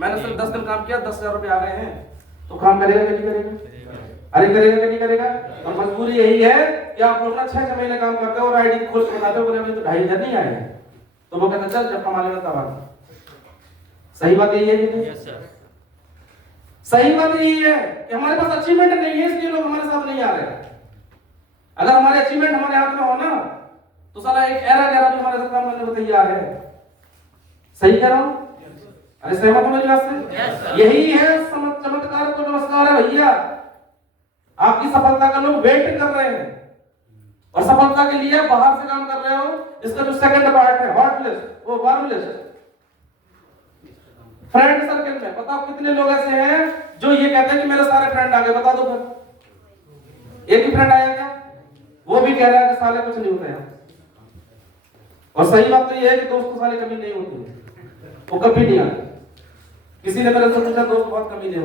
मैंने सिर्फ 10 दिन काम किया, 10,000 रुपए आ गए हैं, तो काम करेगा कि नहीं करेगा? अरे करेगा कि नहीं करेगा? और मजबूरी यही है कि आप लोग ना 6 महीने काम करते हो और आईडी खोल के बताते हो बोले अभी तो 2,500 नहीं आए हैं, तो वो कहते चल जब कमा लेगा तब आ। सही बात यही है कि नहीं? सही बात यही है कि हमारे पास अचीवमेंट नहीं है, इसलिए लोग हमारे साथ नहीं आ रहे। अगर हमारे अचीवमेंट हमारे हाथ में हो ना तो साला एक एरा भी हमारे साथ काम करने को तैयार है। सही कह रहा हूं? अरे सहमत हो मेरी बात से? यही है चमत्कार को नमस्कार है भैया। आपकी सफलता का लोग वेट कर रहे हैं और सफलता के लिए बाहर से काम कर रहे हो। इसका जो सेकंड पार्ट है हॉट लिस्ट, वो वार्म लिस्ट, फ्रेंड सर्कल में बताओ कितने लोग ऐसे हैं जो ये कहते हैं कि मेरे सारे फ्रेंड आ गए? बता दो फिर, एक ही फ्रेंड आया क्या? वो भी कह रहा है कि साले कुछ नहीं होता है। और सही बात तो ये है कि दोस्त साले कभी नहीं होती है, वो कभी नहीं आते। किसी ने मेरे से पूछा दोस्त बहुत कमी नहीं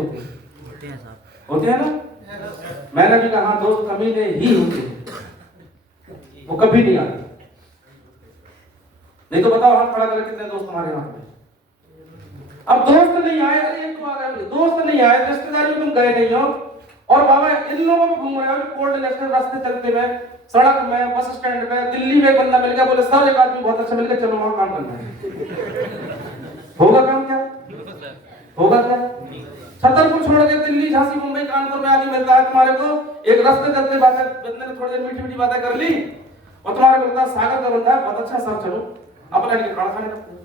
होते हैं ना? मैंने भी कहा दोस्त कमी नहीं ही होते हैं, वो कभी नहीं आते। नहीं तो बताओ हाथ खड़ा करके कितने दोस्त हमारे यहाँ पे? अब दोस्त नहीं आए, अरे एक तो आ गए, दोस्त नहीं आए, रिश्तेदारी में तुम गए नहीं हो और बाबा इन लोगों को घूम रहे हो कोल्ड नेशनल रास्ते चलते हुए, सड़क में, बस स्टैंड पे, दिल्ली में एक बंदा मिल गया, बोले सर एक आदमी बहुत अच्छा मिल गया, चलो वहां काम करना है। होगा काम क्या? होगा क्या? छतरपुर छोड़ के दिल्ली, झांसी, मुंबई, कानपुर में आदमी मिलता है तुम्हारे को, एक रास्ते चलते बातें, बंदे ने थोड़ी देर मीठी मीठी बातें कर ली और तुम्हारे को लगता है सागर का बंदा है, बहुत अच्छा सर, चलो अपना के खाना खाने लगते हैं।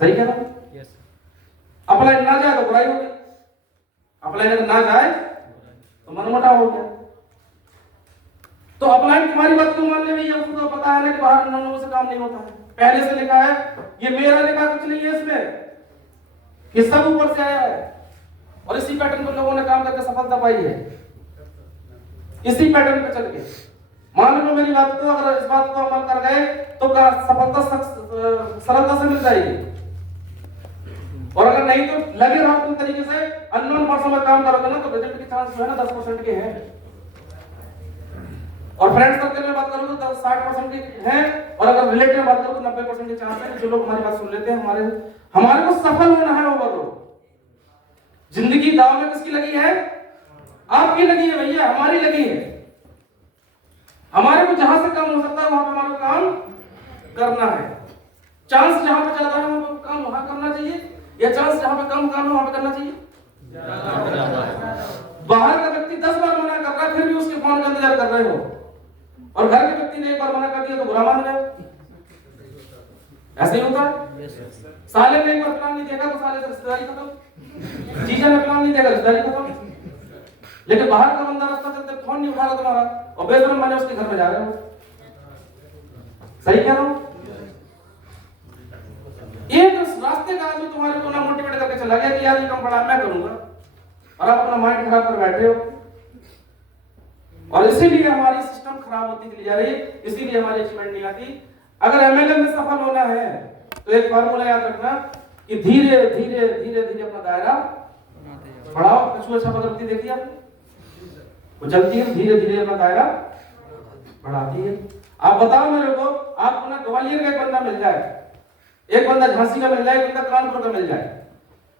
सही कह रहा? अपलाइन ना जाए तो बुराई होगी, अपलाइन अगर ना जाए तो मनमुटाव हो गया। तो अपलाइन तुम्हारी बात क्यों मान ले भैया? उसको तो पता है ना कि बाहर नौ लोगों से काम नहीं होता है, पहले से लिखा है, ये मेरा लिखा कुछ नहीं है इसमें, ये सब ऊपर से आया है। और इसी पैटर्न पर लोगों ने काम करके सफलता पाई है, इसी पैटर्न पे चल के। मान लो मेरी बात को, अगर इस बात को अमल कर गए तो सफलता सरलता से मिल जाएगी। और अगर नहीं तो लगे रहो अपने तरीके से, अननोन पर्सन में काम करोगे ना, तो रिजल्ट के चांस जो है ना 10% के हैं। और फ्रेंड सर्कल में बात करोगे तो 60% के हैं, और अगर रिलेटिव में बात करो तो 90% के चांस है जो लोग हमारी बात सुन लेते हैं। हमारे को सफल होना है ओवरऑल। जिंदगी दांव में किसकी लगी है? आपकी लगी है भैया, हमारी लगी है। हमारे को जहां से काम हो सकता है वहां पे हमारे को काम करना है। चांस जहां पे ज्यादा है वहां पे काम वहां करना चाहिए, या चांस जहां पे कम काम है वहां पे करना चाहिए? बाहर का व्यक्ति 10 बार मना कर रहा है फिर भी उसके फोन का इंतजार कर रहे हो, और घर के व्यक्ति ने एक बार मना कर दिया तो बुरा मान गए। ऐसे ही होता है। साले ने एक बार प्लान नहीं देखा तो साले से रिश्तेदारी खत्म, जीजा ने प्लान नहीं देखा रिश्तेदारी खत्म। लेकिन बाहर का बंदा रास्ता चलते फोन नहीं उठा रहा तुम्हारा, और बेशरम बने उसके घर में जा रहे हो। सही कह रहा हूं? एक रास्ते का आदमी तुम्हारे को ना मोटिवेट करके चला गया कि यार ये काम पड़ा मैं करूंगा, और आप अपना माइंड खराब कर बैठे हो। और इसीलिए हमारी सिस्टम खराब होती चली जा रही है, इसीलिए हमारी अचीवमेंट नहीं आती। अगर एमएलए में सफल होना है तो एक फार्मूला याद रखना कि धीरे धीरे धीरे धीरे अपना दायरा बढ़ाओ। कछुआ छापा करती देखिए आपने, वो चलती है धीरे धीरे अपना दायरा बढ़ाती है। आप बताओ मेरे को, आपको ना ग्वालियर का एक बंदा मिल जाए, एक बंदा झांसी का मिल जाए, एक बंदा कानपुर का मिल जाए,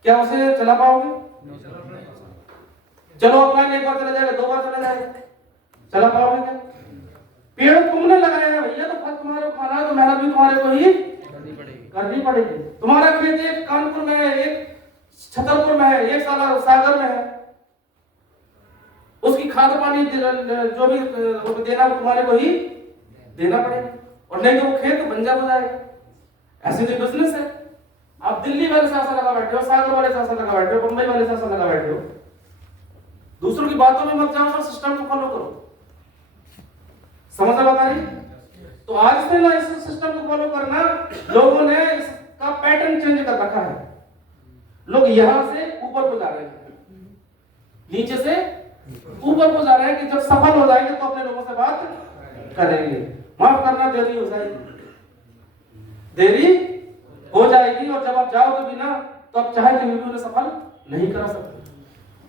क्या उसे चला पाओगे? चलो ऑफलाइन एक बार चला जाएगा, 2 बार चला जाएगा, चला पाओगे क्या? पेड़ तुमने लगाया है भैया, तो फल तुम्हारे को खाना है, तो मेहनत भी तुम्हारे को ही करनी पड़ेगी। तुम्हारा खेत एक कानपुर में है, एक छतरपुर में है, एक सागर में है, उसकी खाद पानी जो भी देना तुम्हारे को ही देना पड़ेगा, और नहीं तो वो खेत बंजर हो जाएगा। ऐसे तो बिजनेस है। आप दिल्ली वाले से आशा लगा बैठे हो, सागर वाले से आशा लगा बैठे हो, मुंबई वाले से आशा लगा बैठे हो। दूसरों की बातों में मत जाओ, सर सिस्टम को फॉलो करो। समझ बात आ रही? तो आज से ना इस सिस्टम को फॉलो करना, लोगों ने इसका पैटर्न चेंज कर रखा है। लोग यहां से ऊपर को जा रहे हैं, नीचे से ऊपर को जा रहे हैं कि जब सफल हो जाएंगे तो अपने लोगों से बात करेंगे। माफ करना, देरी हो जाएगी, देरी हो जाएगी, और जब आप जाओगे भी ना तो आप चाहे कि भी उन्हें सफल नहीं करा सकते।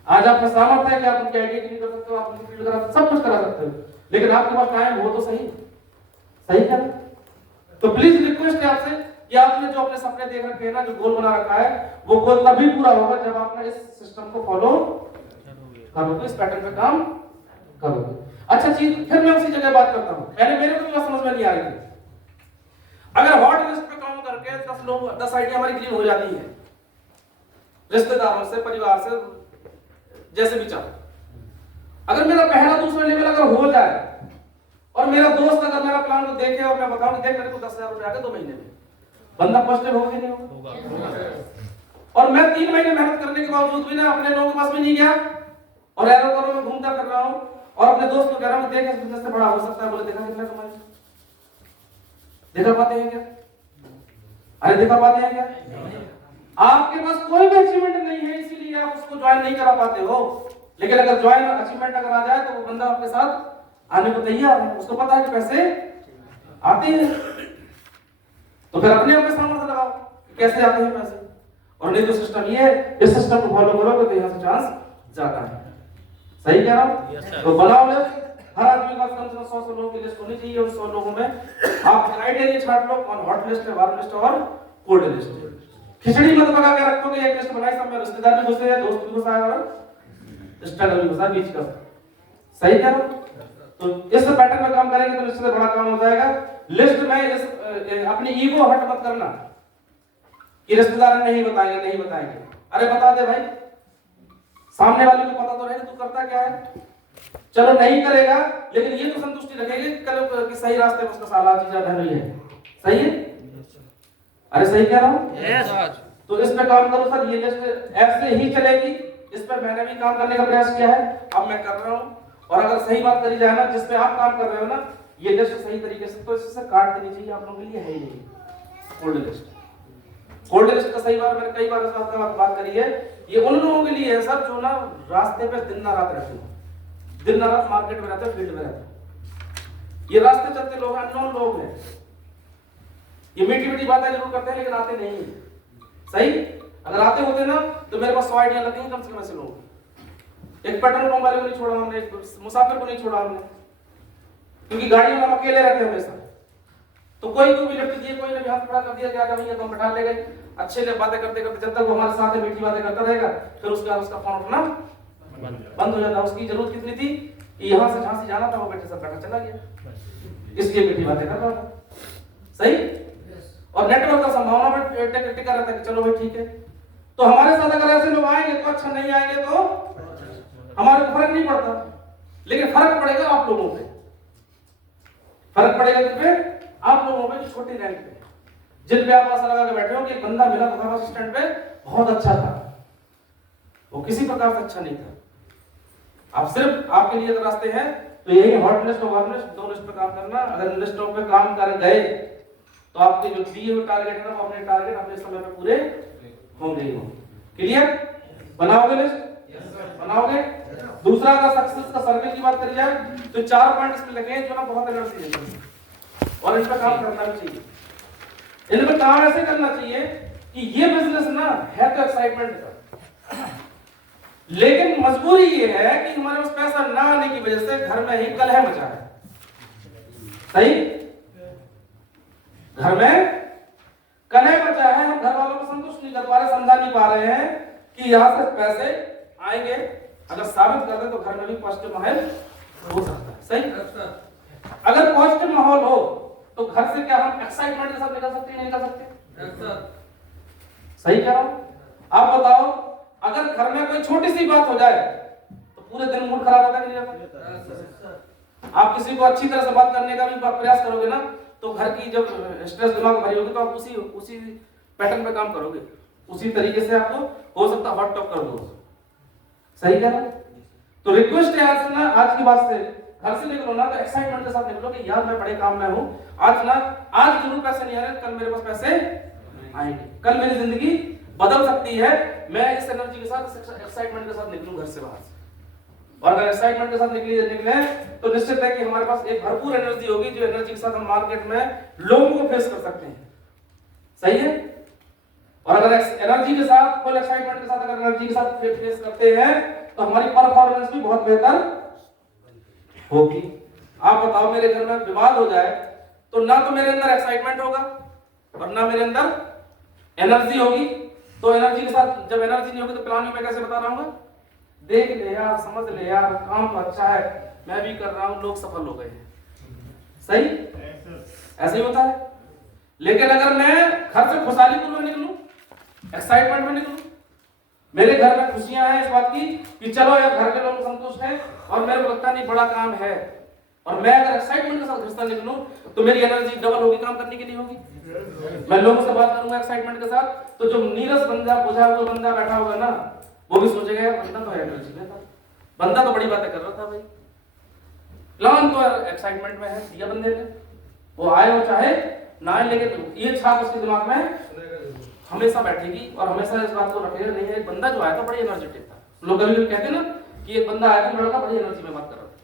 आज आपका सामर्थ्य है कि आप उनकी आइडिया नहीं कर सकते हो, आप उनकी फील्ड करा, सब कुछ करा सकते हो, लेकिन आपके पास टाइम हो तो सही। सही क्या? तो प्लीज रिक्वेस्ट है आपसे कि आपने जो अपने सपने देख रखे हैं ना, जो गोल बना रखा है, वो गोल तभी पूरा होगा जब आपने इस सिस्टम को फॉलो करोगे, इस पैटर्न पे काम करोगे। अच्छा चीज, फिर मैं उसी जगह बात करता हूं। पहले मेरे को भी समझ में नहीं आ रही थी। अगर हॉट लिस्ट पे काम करके 10 आइडिया हमारी क्लीन हो जाती है, रिश्तेदारों से, परिवार से, जैसे भी चाहो, अगर मेरा पहला दूसरा लेवल अगर हो जाए, और मेरा दोस्त अगर मेरा प्लान को देखे और मैं बताऊं कि देख मेरे को 10,000 रुपए आ गए 2 महीने में, बंदा पॉजिटिव होगा कि नहीं होगा? और मैं 3 महीने मेहनत करने के बावजूद भी ना अपने लोगों के पास भी नहीं गया, और एरोकरों में घूमता कर रहा हूं, और अपने दोस्त को कह रहा हूं देख इस बिजनेस से बड़ा हो सकता है। बोले देखा कितना कमाई, देखा पाते हैं क्या? अरे देखा पाते हैं क्या? आपके पास कोई भी अचीवमेंट नहीं है, इसीलिए आप उसको ज्वाइन नहीं करा पाते हो। लेकिन अगर ज्वाइन अचीवमेंट अगर आ जाए तो वो बंदा आपके साथ आने को तैयार है, उसको पता है कि पैसे आते हैं। तो फिर अपने आप सामर्थ्य लगाओ कैसे आते हैं पैसे, और नहीं तो सिस्टम ये है, इस सिस्टम को फॉलो करोगे तो यहाँ से चांस ज्यादा है। सही कह रहा हूँ? तो बनाओ लिस्ट, हर आदमी का कम से कम 100 लोगों की लिस्ट होनी चाहिए। उस 100 लोगों में आप क्राइटेरिया छाट लो, कौन हॉट लिस्ट है, वार्म लिस्ट और कोल्ड लिस्ट। खिचड़ी मत पका के रखोगे, एक लिस्ट बनाई, सब में रिश्तेदार भी घुसे हैं, दोस्त भी घुसा है, और स्ट्रगल भी घुसा बीच का। सही कह रहा हूँ? तो इस पैटर्न में काम करेंगे तो निश्चित बड़ा काम हो जाएगा। लिस्ट में अपनी ईगो हट मत करना कि रिश्तेदार नहीं बताएंगे, नहीं बताएंगे। अरे बता दे भाई, सामने वाले को पता तो रहे तू करता क्या है। चलो नहीं करेगा, लेकिन ये तो संतुष्टि रखेगी कल कि सही रास्ते में उसका साला चीज़ ढल रही है। सही है? अरे सही कह रहा हूँ? तो इस पे काम करो सर, ये लिस्ट ऐसे ही चलेगी। इस पर मैंने भी काम करने का प्रयास किया है, अब मैं कर रहा हूँ। और अगर सही बात करी जाए ना, जिस पे आप काम कर रहे हो ना, ये लिस्ट सही तरीके से तो इससे काट देनी चाहिए। आप लोगों के लिए है ही नहीं कोल्ड लिस्ट। कोल्ड लिस्ट का सही बार मैंने कई बार इस बात का बात करी है, ये उन लोगों के लिए है सब जो ना रास्ते पे दिन ना रात रहते हैं, दिन ना रात मार्केट में रहते हैं, फील्ड में रहते हैं। ये रास्ते चलते लोग अननोन लोग हैं, ये मीठी मीठी बातें जरूर करते हैं लेकिन आते नहीं है। सही? अगर आते होते ना तो मेरे पास 100 आइडिया लगती हैं कम से कम ऐसे लोगों को। एक पेट्रोल पंप वाले को नहीं छोड़ा हमने, एक मुसाफिर को नहीं छोड़ा हमने, क्योंकि गाड़ियों में हम अकेले रहते हैं हमेशा। तो कोई को भी लिफ्ट दिए, कोई ने भी हाथ खड़ा कर दिया कि आजा भैया, तो हम बैठा ले गए। अच्छे से बातें करते करते जब तक वो हमारे साथ है मीठी बातें करता रहेगा, फिर उसके बाद उसका फोन उठना बंद हो जाता। उसकी जरूरत कितनी थी कि यहाँ से झांसी जाना था, वो बैठे सब बैठा चला गया, इसलिए मीठी बातें कर रहा था। सही। और नेटवर्क का संभावना भी टिका रहता है कि चलो भाई ठीक है। तो हमारे साथ अगर ऐसे लोग आएंगे तो अच्छा, नहीं आएंगे तो हमारे को फर्क नहीं पड़ता, लेकिन फर्क पड़ेगा आप लोगों पे। फर्क पड़ेगा किस पे? आप लोगों पे जो छोटी रैंक पे, जिन पे आप आशा लगा के बैठे हो कि एक बंदा मिला था बस स्टैंड पे, बहुत अच्छा था, वो किसी प्रकार से अच्छा नहीं था। आप सिर्फ आपके लिए रास्ते हैं तो यही हॉट लिस्ट और वार्म लिस्ट, दो लिस्ट पे काम करना। अगर लिस्टों पे काम कर गए तो आपके जो दिए हुए टारगेट है ना, वो अपने टारगेट अपने समय पे पूरे होंगे ही होंगे। क्लियर? बनाओगे लिस्ट? बनाओगे? दूसरा, अगर सक्सेस का सर्कल की बात करी जाए तो 4 पॉइंट इसमें लगे हैं जो ना बहुत एनर्जी देते हैं, और इस पर काम करना भी चाहिए। इन पर काम ऐसे करना चाहिए कि ये बिजनेस ना है तो एक्साइटमेंट का, लेकिन मजबूरी ये है कि हमारे पास पैसा ना आने की वजह से घर में ही कलह मचा है। सही। घर में कलह मचा है, हम घर वालों को संतुष्ट नहीं कर पा रहे, समझा नहीं पा रहे हैं कि यहां से पैसे आएंगे। अगर साबित कर दे तो घर में भी पॉजिटिव माहौल हो सकता है। सही। अगर पॉजिटिव माहौल हो तो घर से क्या हम एक्साइटमेंट के साथ निकल सकते हैं, नहीं निकल सकते? सही कह रहा हूं? आप बताओ, अगर घर में कोई छोटी सी बात हो जाए तो पूरे दिन मूड खराब होता है, नहीं रहता? आप किसी को अच्छी तरह से बात करने का भी प्रयास करोगे ना, तो घर की जब स्ट्रेस दिमाग भरी होगी तो आप उसी पैटर्न पे काम करोगे, उसी तरीके से आपको हो सकता हॉट टॉप कर दो। सही कह रहा हूं? तो रिक्वेस्ट है आज से ना, आज के बाद से घर से निकलो ना तो एक्साइटमेंट के साथ निकलो कि यार मैं बड़े काम में हूं। आज ना, आज जरूर पैसे नहीं आ रहे, कल मेरे पास पैसे आएंगे, कल मेरी जिंदगी बदल सकती है। मैं इस एनर्जी के साथ, इस एक्साइटमेंट के साथ निकलूं घर से बाहर से। और अगर एक्साइटमेंट के साथ निकले तो निश्चित है कि हमारे पास एक भरपूर एनर्जी होगी, जो एनर्जी के साथ हम मार्केट में लोगों को फेस कर सकते हैं। सही है। और अगर एनर्जी के साथ, फुल एक्साइटमेंट के साथ अगर एनर्जी के साथ फेस करते हैं तो हमारी परफॉर्मेंस भी बहुत बेहतर होगी। आप बताओ, मेरे घर में विवाद हो जाए तो ना तो मेरे अंदर एक्साइटमेंट होगा और ना मेरे अंदर एनर्जी होगी। तो एनर्जी के साथ जब एनर्जी नहीं होगी तो प्लानिंग में कैसे बता रहा हूँ? देख ले यार, समझ ले यार, काम तो अच्छा है, मैं भी कर रहा हूं, लोग सफल हो गए हैं। सही। ऐसे ही होता है। लेकिन अगर मैं घर से खुशहाली पूर्वक निकलूं, एक्साइटमेंट में निकलूं, मेरे घर में खुशियां हैं इस बात की कि चलो यार घर के लोग संतुष्ट हैं और मेरे को लगता नहीं बड़ा काम है, और मैं अगर एक्साइटमेंट के साथ घर से निकलूं तो मेरी एनर्जी डबल होगी काम करने के लिए होगी। मैं लोगों से बात करूंगा एक्साइटमेंट के साथ, तो जो नीरस बंदा, बुझा हुआ बंदा बैठा होगा ना, वो भी सोचेगा यार बंदा तो एनर्जी में था, बंदा तो बड़ी बातें कर रहा था भाई, प्लान तो एक्साइटमेंट में है, दिया बंदे ने, वो आए हो चाहे ना आए, लेकिन ये छाप उसके दिमाग में हमेशा बैठेगी और हमेशा इस बात को रखेगा, नहीं है एक बंदा जो आया था बड़ी एनर्जेटिक था। लोग कभी कहते हैं ना कि एक बंदा आया था, लड़का बड़ी एनर्जी में बात कर रहा था।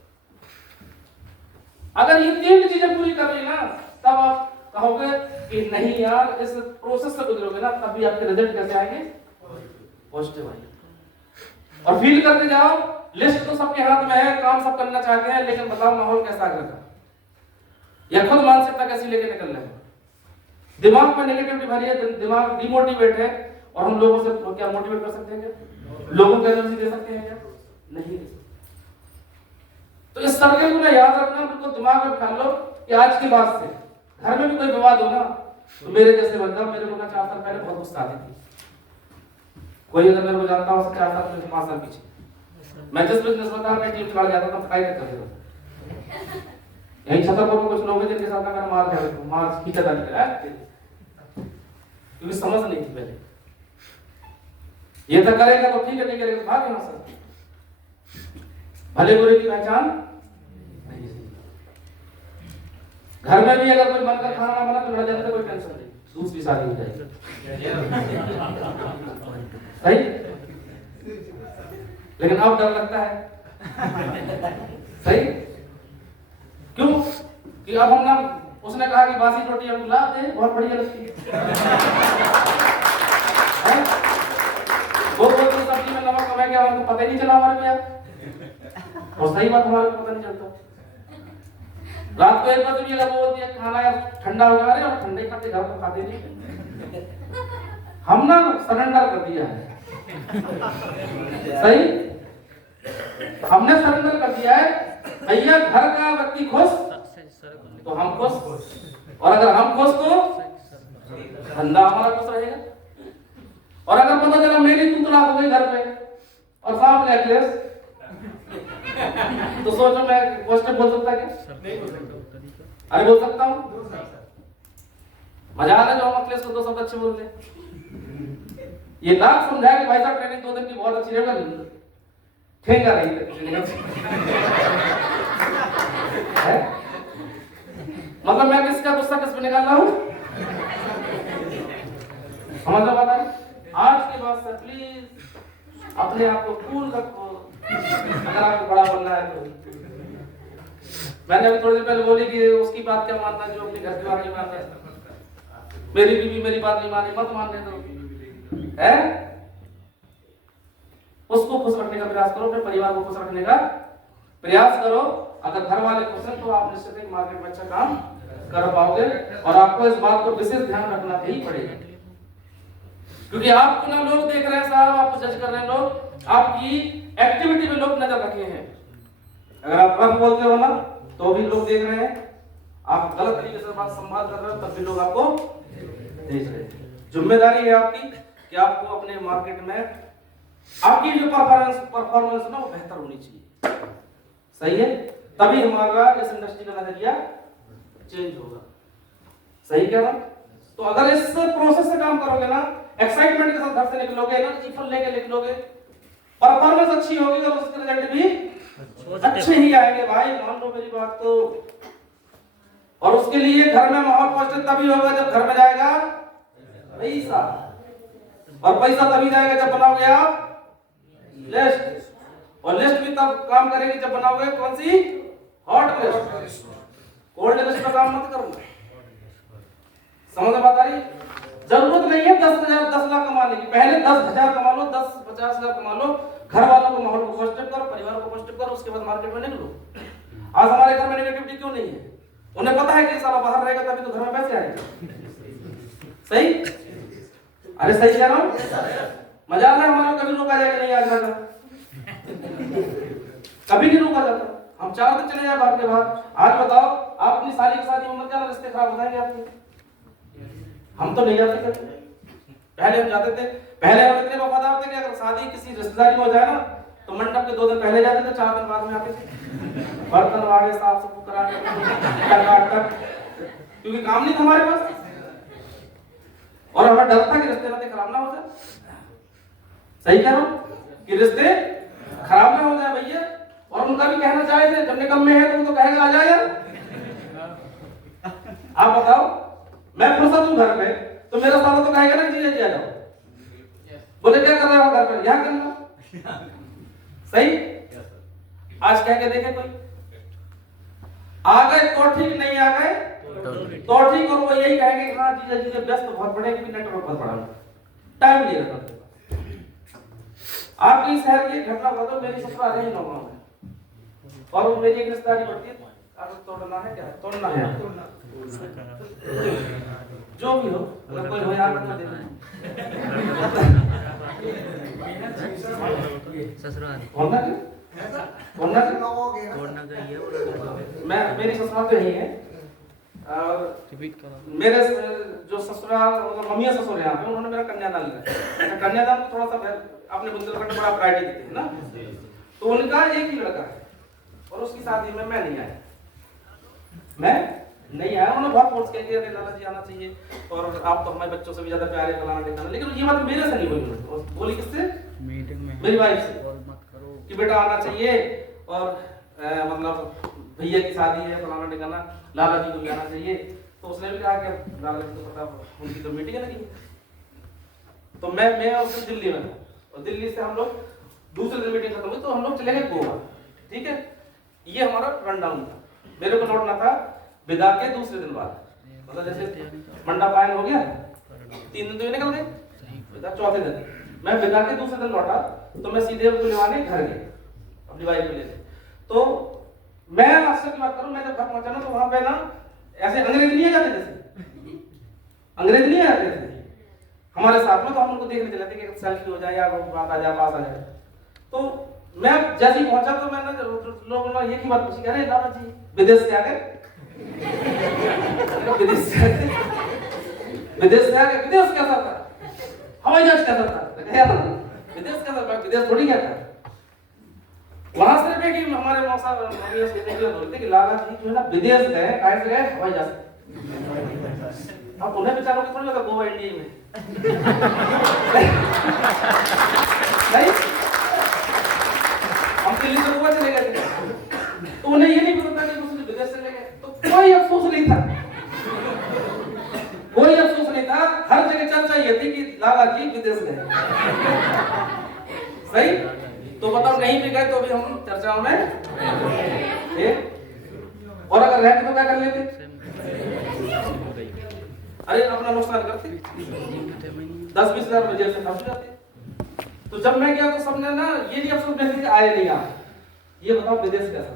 अगर ये 3 चीजें पूरी कर ली ना, तब आप कहोगे कि नहीं यार, इस प्रोसेस से गुजरोगे ना, तब भी आपके रिजल्ट कैसे आएंगे? पॉजिटिव आएंगे। और फील करके जाओ, लिस्ट तो सबके हाथ में है, काम सब करना चाहते हैं, लेकिन बताओ माहौल कैसा है घर का, या खुद मानसिकता कैसी लेके निकल रहे हैं? दिमाग में नेगेटिविटी भरी है, दिमाग डिमोटिवेट है, और हम लोगों से क्या मोटिवेट कर सकते हैं? क्या लोगों को एनर्जी दे सकते हैं? क्या नहीं दे सकते। तो इस सर्कल को ना याद रखना, बिल्कुल दिमाग में बिठा लो कि आज के बाद से घर में भी कोई विवाद हो ना तो मेरे जैसे बंदा, मेरे को ना 4 साल पहले बहुत गुस्सा आती थी। कोई अगर मेरे को जानता हो 4 साल पहले, 5 साल पीछे, मैं जिस बिजनेस में था, मैं टीम चला जाता था, फाइट कर रहा था। यही छतरपुर में कुछ लोग हैं जिनके साथ मैं मार खींचा था, क्योंकि समझ नहीं थी पहले। ये तो करेगा तो ठीक है, नहीं करेगा तो भाग यहाँ से। भले बुरे की पहचान नहीं। घर में भी अगर कोई बनकर खाना ना बना तो लड़ जाने से कोई टेंशन नहीं, दूसरी शादी हो जाएगी। सही। लेकिन अब डर लगता है। सही। क्यों? कि अब हम ना, उसने कहा कि बासी रोटी हम ला दे, बहुत बढ़िया लगती है। समय क्या हमारे को पता ही नहीं चला हमारे को यार, और सही बात हमारे को पता नहीं चलता। रात को एक बार तो ये लगा होती है खाना यार ठंडा हो गया, अरे और ठंडे खाते घर पर खाते नहीं, हम ना सरेंडर कर दिया है। सही, हमने सरेंडर कर दिया है भैया, घर का व्यक्ति खुश तो हम खुश, और अगर हम खुश तो धंधा हमारा खुश रहेगा। और अगर पता चला मेरी तू तलाक हो गई घर पे और साहब नेकलेस, तो सोचो मैं क्वेश्चन बोल सकता क्या? नहीं बोल सकता। अरे बोल सकता हूँ, मजा आ रहा है जो हम अखिलेश को दो शब्द अच्छे बोल रहे। ये ना समझाया कि भाई साहब ट्रेनिंग 2 दिन की बहुत अच्छी रहेगा, ठेंगा रही है। मतलब मैं किसका गुस्सा किस पे निकाल रहा हूँ, समझ लो बात है। आज के बाद से प्लीज अपने आप को कूल रखो, अगर आपको बड़ा बनना है तो। मैंने अभी थोड़ी देर पहले बोली कि उसकी बात क्या मानता है जो अपने घर की बात नहीं मानता है। मेरी बीवी मेरी बात नहीं मानी, मत मानने दो, है? उसको खुश रखने का प्रयास करो, अपने परिवार को खुश रखने का प्रयास करो। अगर घर वाले खुश हैं तो आप निश्चित ही मार्केट में अच्छा काम कर पाओगे। और आपको इस बात को विशेष ध्यान रखना ही पड़ेगा, क्योंकि आपको ना लोग देख रहे हैं साहब, आपको जज कर रहे हैं लोग, आपकी एक्टिविटी में लोग नजर रखे हैं। अगर आप रफ बोलते हो ना तो भी लोग देख रहे हैं, आप गलत तरीके से बात संवाद कर रहे हो तब भी लोग आपको देख रहे हैं। जिम्मेदारी है आपकी कि आपको अपने मार्केट में आपकी जो परफॉर्मेंस ना वो बेहतर होनी चाहिए। सही है, तभी हमारा इस इंडस्ट्री का नजरिया चेंज होगा। सही कह रहा हूं? तो अगर इस प्रोसेस से काम करोगे ना, एक्साइटमेंट के साथ घर से निकलोगे, एनर्जी फुल लेके निकलोगे, परफॉर्मेंस अच्छी होगी और उसके रिजल्ट भी अच्छे ही आएंगे भाई, मान लो मेरी बात तो। और उसके लिए घर में माहौल पॉजिटिव तभी होगा जब घर में जाएगा पैसा, और पैसा तभी जाएगा जब बनाओगे आप लिस्ट, और लिस्ट भी तब काम करेगी जब बनाओगे कौन सी? Hot list. कोल्ड लिस्ट पर काम मत करो। समझ में बात आ रही? जरूरत नहीं है 10 लाख कमाने की, पहले 10,000 कमा लो, 10-50 लाख कमा लो, घर वालों को माहौल को पॉजिटिव करो, परिवार को पॉजिटिव करो, उसके बाद मार्केट में निकलो। आज हमारे घर में नेगेटिविटी क्यों नहीं है? उन्हें पता है कि साला बाहर रहेगा तभी तो घर में पैसे आएंगे। सही? अरे सही कह रहा हूं? मजा आ रहा है हमारा, कभी रोका जाएगा नहीं, आज जाएगा कभी नहीं रोका जाता। हम 4 दिन चले जाए बाहर के बाहर, आज बताओ आप अपनी साली के साथ उम्र क्या रिश्ते खराब हो जाएंगे आपके? हम तो नहीं जाते थे, पहले हम जाते थे, पहले हम इतने वफादार थे कि अगर शादी किसी रिश्तेदारी में हो जाए ना तो मंडप के 2 दिन पहले जाते थे, 4 दिन बाद में आते थे, बर्तन वागे साफ सुथरा करा के, क्योंकि काम नहीं था हमारे पास, और हमें डर था कि रिश्ते नाते खराब ना हो जाए। सही कह रहा हूं कि रिश्ते खराब ना हो जाए भैया। और उनका भी कहना चाहिए थे, जब निकम में है तो वो तो कहेगा आ जा यार। आप बताओ, मैं फुर्सत हूं घर पे तो मेरा साला तो कहेगा ना जी आ जाओ, बोले क्या कर रहे हो घर पे? यहां करना। सही? आज कह के देखे कोई, आ गए तो ठीक, नहीं आ गए तो ठीक, और वो यही कहेंगे कि हाँ जीजा जी व्यस्त बहुत बड़े, क्योंकि नेटवर्क बहुत बड़ा, टाइम नहीं रहता। आपके शहर की घटना बता दो, मेरी ससुराल है ही नौगांव में, और वो मेरी एक रिश्तेदारी पड़ती है, अगर तोड़ना है क्या तोड़ना है, जो भी हो, अगर कोई हो यार बता दे। ससुराल मैं मेरी ससुराल तो यही है, और मेरे जो ससुराल मतलब मम्मी ससुर यहाँ पे, उन्होंने मेरा कन्यादान लिया। कन्यादान को थोड़ा सा अपने बुंदेलखंड बड़ा प्रायोरिटी देते हैं ना, तो उनका एक ही लड़का है और उसकी शादी में मैं नहीं आया, उन्होंने बहुत फोर्स किया कि लाला जी आना चाहिए, और आप तो हमारे बच्चों से भी ज्यादा प्यारे, फलाना ढिकाना। लेकिन ये बात मेरे से नहीं बोली, बोली किससे? मीटिंग में मेरी वाइफ से, कि बेटा आना चाहिए, और मतलब भैया की शादी है, फलाना ढिकाना, लाला जी को भी आना चाहिए। तो उसने भी कहा कि लाला जी को पता, उनकी तो मीटिंग है लगी। तो मैं उस दिन दिल्ली में था, और दिल्ली से हम लोग दूसरे दिन मीटिंग खत्म हुई तो हम लोग चले गए गोवा। ठीक है, ये हमारा रन डाउन था। मेरे को लौटना था विदा के दूसरे दिन बाद, मतलब जैसे मंडपायन हो गया, 3 दिन तो निकल गए, विदा चौथे दिन। मैं विदा के दूसरे दिन लौटा तो मैं सीधे उसको लेवाने घर गया अपनी वाइफ को लेते। तो मैं अक्सर की बात करूं, मैं जब घर पहुंचा ना तो वहां पे ना ऐसे अंग्रेज नहीं आ जाते, जैसे अंग्रेज नहीं आते थे हमारे साथ में, तो हम उनको देखने चले थे कि सेल्फी हो जाए या वो बात आ जाए, पास आ जाए। तो मैं जैसे ही पहुंचा तो मैंने लोगों ने एक ही बात पूछी, अरे लाला जी विदेश से आ गए? विदेश से आ गए? विदेश से आ गए? विदेश कैसा था? हवाई जहाज कैसा था? विदेश कैसा था? विदेश थोड़ी गया था। वहां से भी कि हमारे मौसा मम्मी से बोलते कि लाला जी जो है ना विदेश गए, कैसे गए? हवाई जहाज। अब उन्हें बेचारों को थोड़ी पता गोवा इंडिया में नहीं, हम दिल्ली से गोवा चले गए थे, तो उन्हें ये नहीं पता कि दूसरे विदेश से गए। तो कोई अफसोस नहीं था, कोई अफसोस नहीं था। हर जगह चर्चा ये थी कि लाला जी विदेश गए। सही? तो बताओ नहीं भी गए तो भी हम चर्चाओं में थे। और अगर रहते तो क्या कर लेते? अरे अपना नुकसान करते, 10-20 हजार में जेल से फंस जाते। तो जब मैं गया तो सबने ना ये नहीं अफसोस महसूस किया आए नहीं आप, ये बताओ विदेश कैसा था।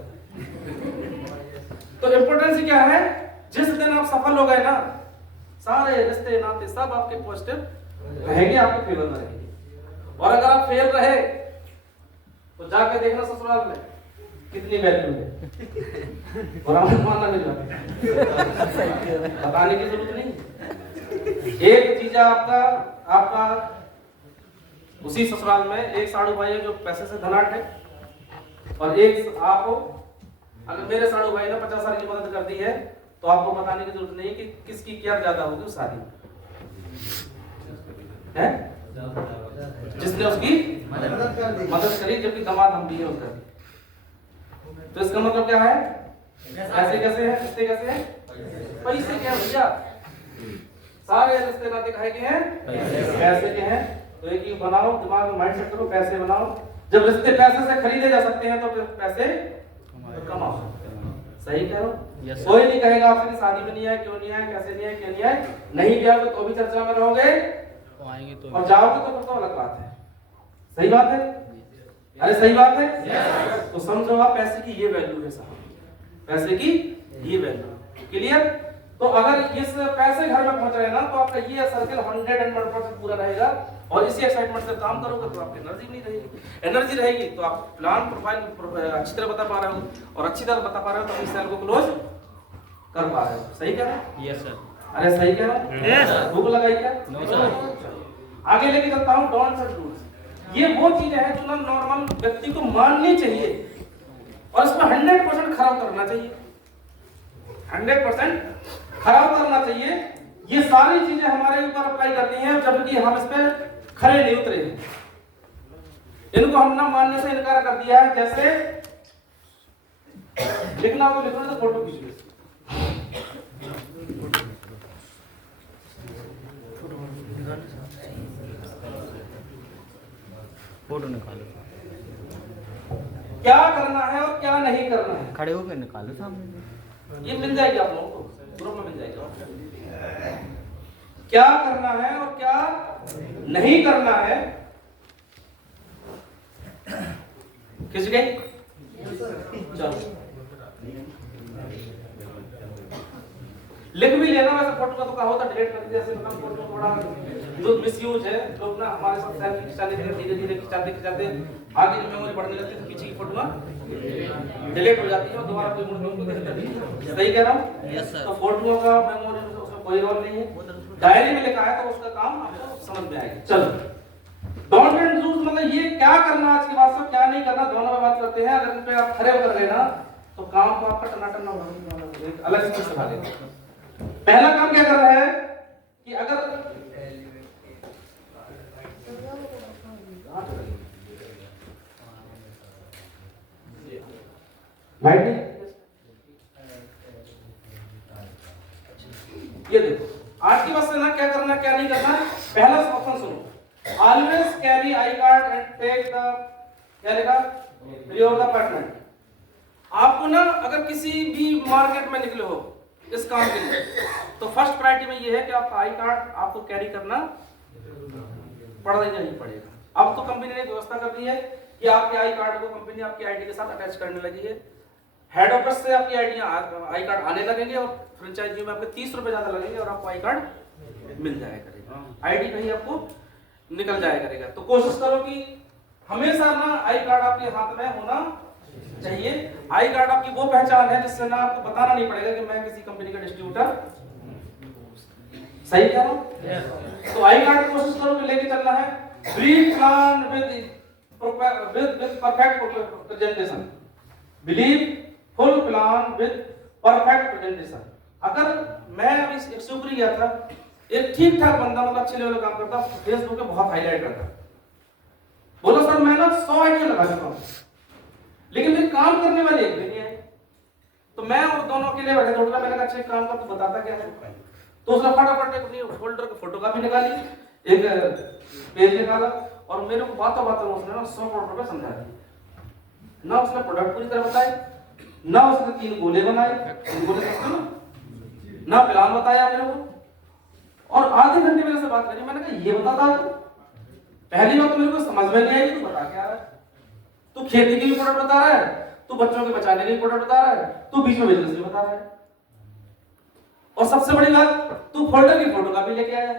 तो इम्पोर्टेंस क्या है, जिस दिन आप सफल हो गए ना, सारे रिश्ते नाते सब आपके पॉजिटिव रहेंगे, आपके फेवर में रहेंगे। और अगर आप फेल रहे तो जाके देखना ससुराल में कितनी वैल्यू है, और हमें मानना नहीं बताने की जरूरत नहीं। एक चीज आपका उसी ससुराल में एक साड़ू भाई है जो पैसे से धनाढ़ है, और एक आप हो। अगर मेरे साड़ू भाई ने 50 साल की मदद कर दी है तो आपको बताने की जरूरत नहीं कि किसकी क्या ज्यादा होगी उस शादी है, जिसने उसकी मदद करी, जबकि दामाद हम भी है उसका। तो इसका मतलब क्या है, पैसे कैसे हैं, रिश्ते कैसे हैं? पैसे क्या है भैया, सारे रिश्ते नाते काहे के हैं? पैसे के हैं। तो एक ही बनाओ, दिमाग में माइंड सेट करो, पैसे बनाओ। जब रिश्ते पैसे से खरीदे जा सकते हैं तो फिर पैसे कमाओ। सही कह रहा हूं? कोई नहीं कहेगा आपसे कि शादी में नहीं आए, क्यों नहीं आए, कैसे नहीं आए, क्यों नहीं आए। नहीं भी आओगे तो भी चर्चा में रहोगे, और जाओगे तो फिर तो अलग बात है। सही बात है? अरे सही बात है। तो समझो आप, पैसे की ये वैल्यू है साहब, पैसे की ये वैल्यू। क्लियर? तो अगर इस पैसे घर में पहुंच रहे हैं ना, तो आपका ये सर्कल 101% पूरा रहेगा। और इसी एक्साइटमेंट से काम करोगे तो आपकी एनर्जी नहीं रहेगी। एनर्जी रहेगी तो आप प्लान प्रोफाइल अच्छी तरह बता पा रहे हो, और अच्छी तरह बता पा रहे हो तो इस सेल को क्लोज कर पा रहे हो। सही कह रहे हो? Yes sir. अरे सही कह रहा हूं? यस। भूख लगाई क्या? No sir. आगे लेके चलता हूं, डोंट्स एंड डूज। ये वो चीजें हैं जो ना नॉर्मल व्यक्ति को माननी चाहिए, और इसमें 100% खराब करना चाहिए, 100% खराब करना चाहिए। ये सारी चीजें हमारे ऊपर अप्लाई करनी है, जबकि हम इस पे खरे नहीं उतरे हैं। इनको हम ना मानने से इनकार कर दिया है। जैसे लिखना को लिखना तो फोटो खींच लो, फोटो निकालो, क्या करना है और क्या नहीं करना है। खड़े होकर निकालो सामने, ये मिल जाएगी आप लोगों को, ग्रुप में मिल जाएगा। क्या करना है और क्या नहीं करना है। खिंच गई? चलो लिख भी लेना। वैसे फोटो का तो कहा होता डिलीट कर दिया, जैसे मतलब फोटो थोड़ा जो मिसयूज है, लोग ना हमारे साथ सेल्फी खिंचाने के लिए धीरे-धीरे खिंचाते आगे जो मेमोरी बढ़ने लगती है तो पीछे की फोटो डिलीट हो जाती है, और दोबारा कोई मुड़ के उनको देखता नहीं। सही कह रहा हूं? Yes sir. तो फोटो का मेमोरी उसमें कोई रोल नहीं है, डायरी में लिखा है तो उसका काम आपको समझ में आएगा। चलो, डोंट एंड डूज मतलब ये क्या करना आज के बाद से, क्या नहीं करना, दोनों में बात करते हैं। अगर इन पे आप खरे उतर गए ना तो काम तो आपका टनाटन ना होगा, अलग चीज सिखा देगा। पहला काम क्या कर रहा है कि अगर ये देखो आज की बात से ना क्या करना क्या नहीं करना। पहला ऑप्शन सुनो, always carry I card and take the क्या लिखा प्रियोर द अपार्टमेंट। आपको ना अगर किसी भी मार्केट में निकले हो इस काम के लिए, तो फर्स्ट प्रायोरिटी में ये है कि आपका आई कार्ड आपको कैरी करना पड़ेगा ही पड़ेगा। अब तो कंपनी ने व्यवस्था कर दी है कि आपके आई कार्ड को कंपनी आपकी आईडी के साथ अटैच करने लगी है। हेड ऑफिस से आपकी आई कार्ड आने लगेंगे और फ्रेंचाइजी में आपके 30 रुपए ज्यादा लगेंगे और आपको आई कार्ड मिल जाया करेगा, आईडी कहीं आपको निकल जाया करेगा। तो कोशिश करो कि हमेशा ना आई कार्ड आपके हाथ में होना चाहिए। आई कार्ड आपकी वो पहचान है जिससे ना आपको बताना नहीं पड़ेगा कि मैं किसी कंपनी का डिस्ट्रीब्यूटर, सही कह रहा हूं? तो आई कार्ड कोशिश करो कि लेके चलना है। Brief plan with perfect presentation, believe full plan with perfect presentation. अगर मैं अभी एक शुक्र गया था, एक ठीक ठाक बंदा मतलब अच्छे लेवल का काम करता, फेसबुक पे बहुत हाईलाइट करता, बोला सर मैं ना 100 आइडिया लगा चुका हूं, लेकिन मेरे काम करने वाले एक भी नहीं आए। तो मैं और दोनों के लिए बैठे थे, मैंने कहा अच्छा काम कर, तो बताता क्या है। तो उसने फटाफट अपनी फोल्डर की फोटोकॉपी निकाली, एक पेज निकाला और मेरे को बातों बातों में उसने ना 100 करोड़ रुपए समझा दिए। ना उसने प्रोडक्ट पूरी तरह बताए, ना उसने 3 गोले बनाए, 3 गोले ना प्लान बताया मेरे को, और आधे घंटे मेरे से बात करी। मैंने कहा ये बताता है, पहली बात तो मेरे को समझ में नहीं आई, तू बता क्या रहा है? तू खेती की भी प्रोडक्ट बता रहा है, तू बच्चों के बचाने की प्रोडक्ट बता रहा है, तू बीच में बिजनेस भी बता रहा है, और सबसे बड़ी बात तू फोल्डर की फोटोकॉपी लेके आया।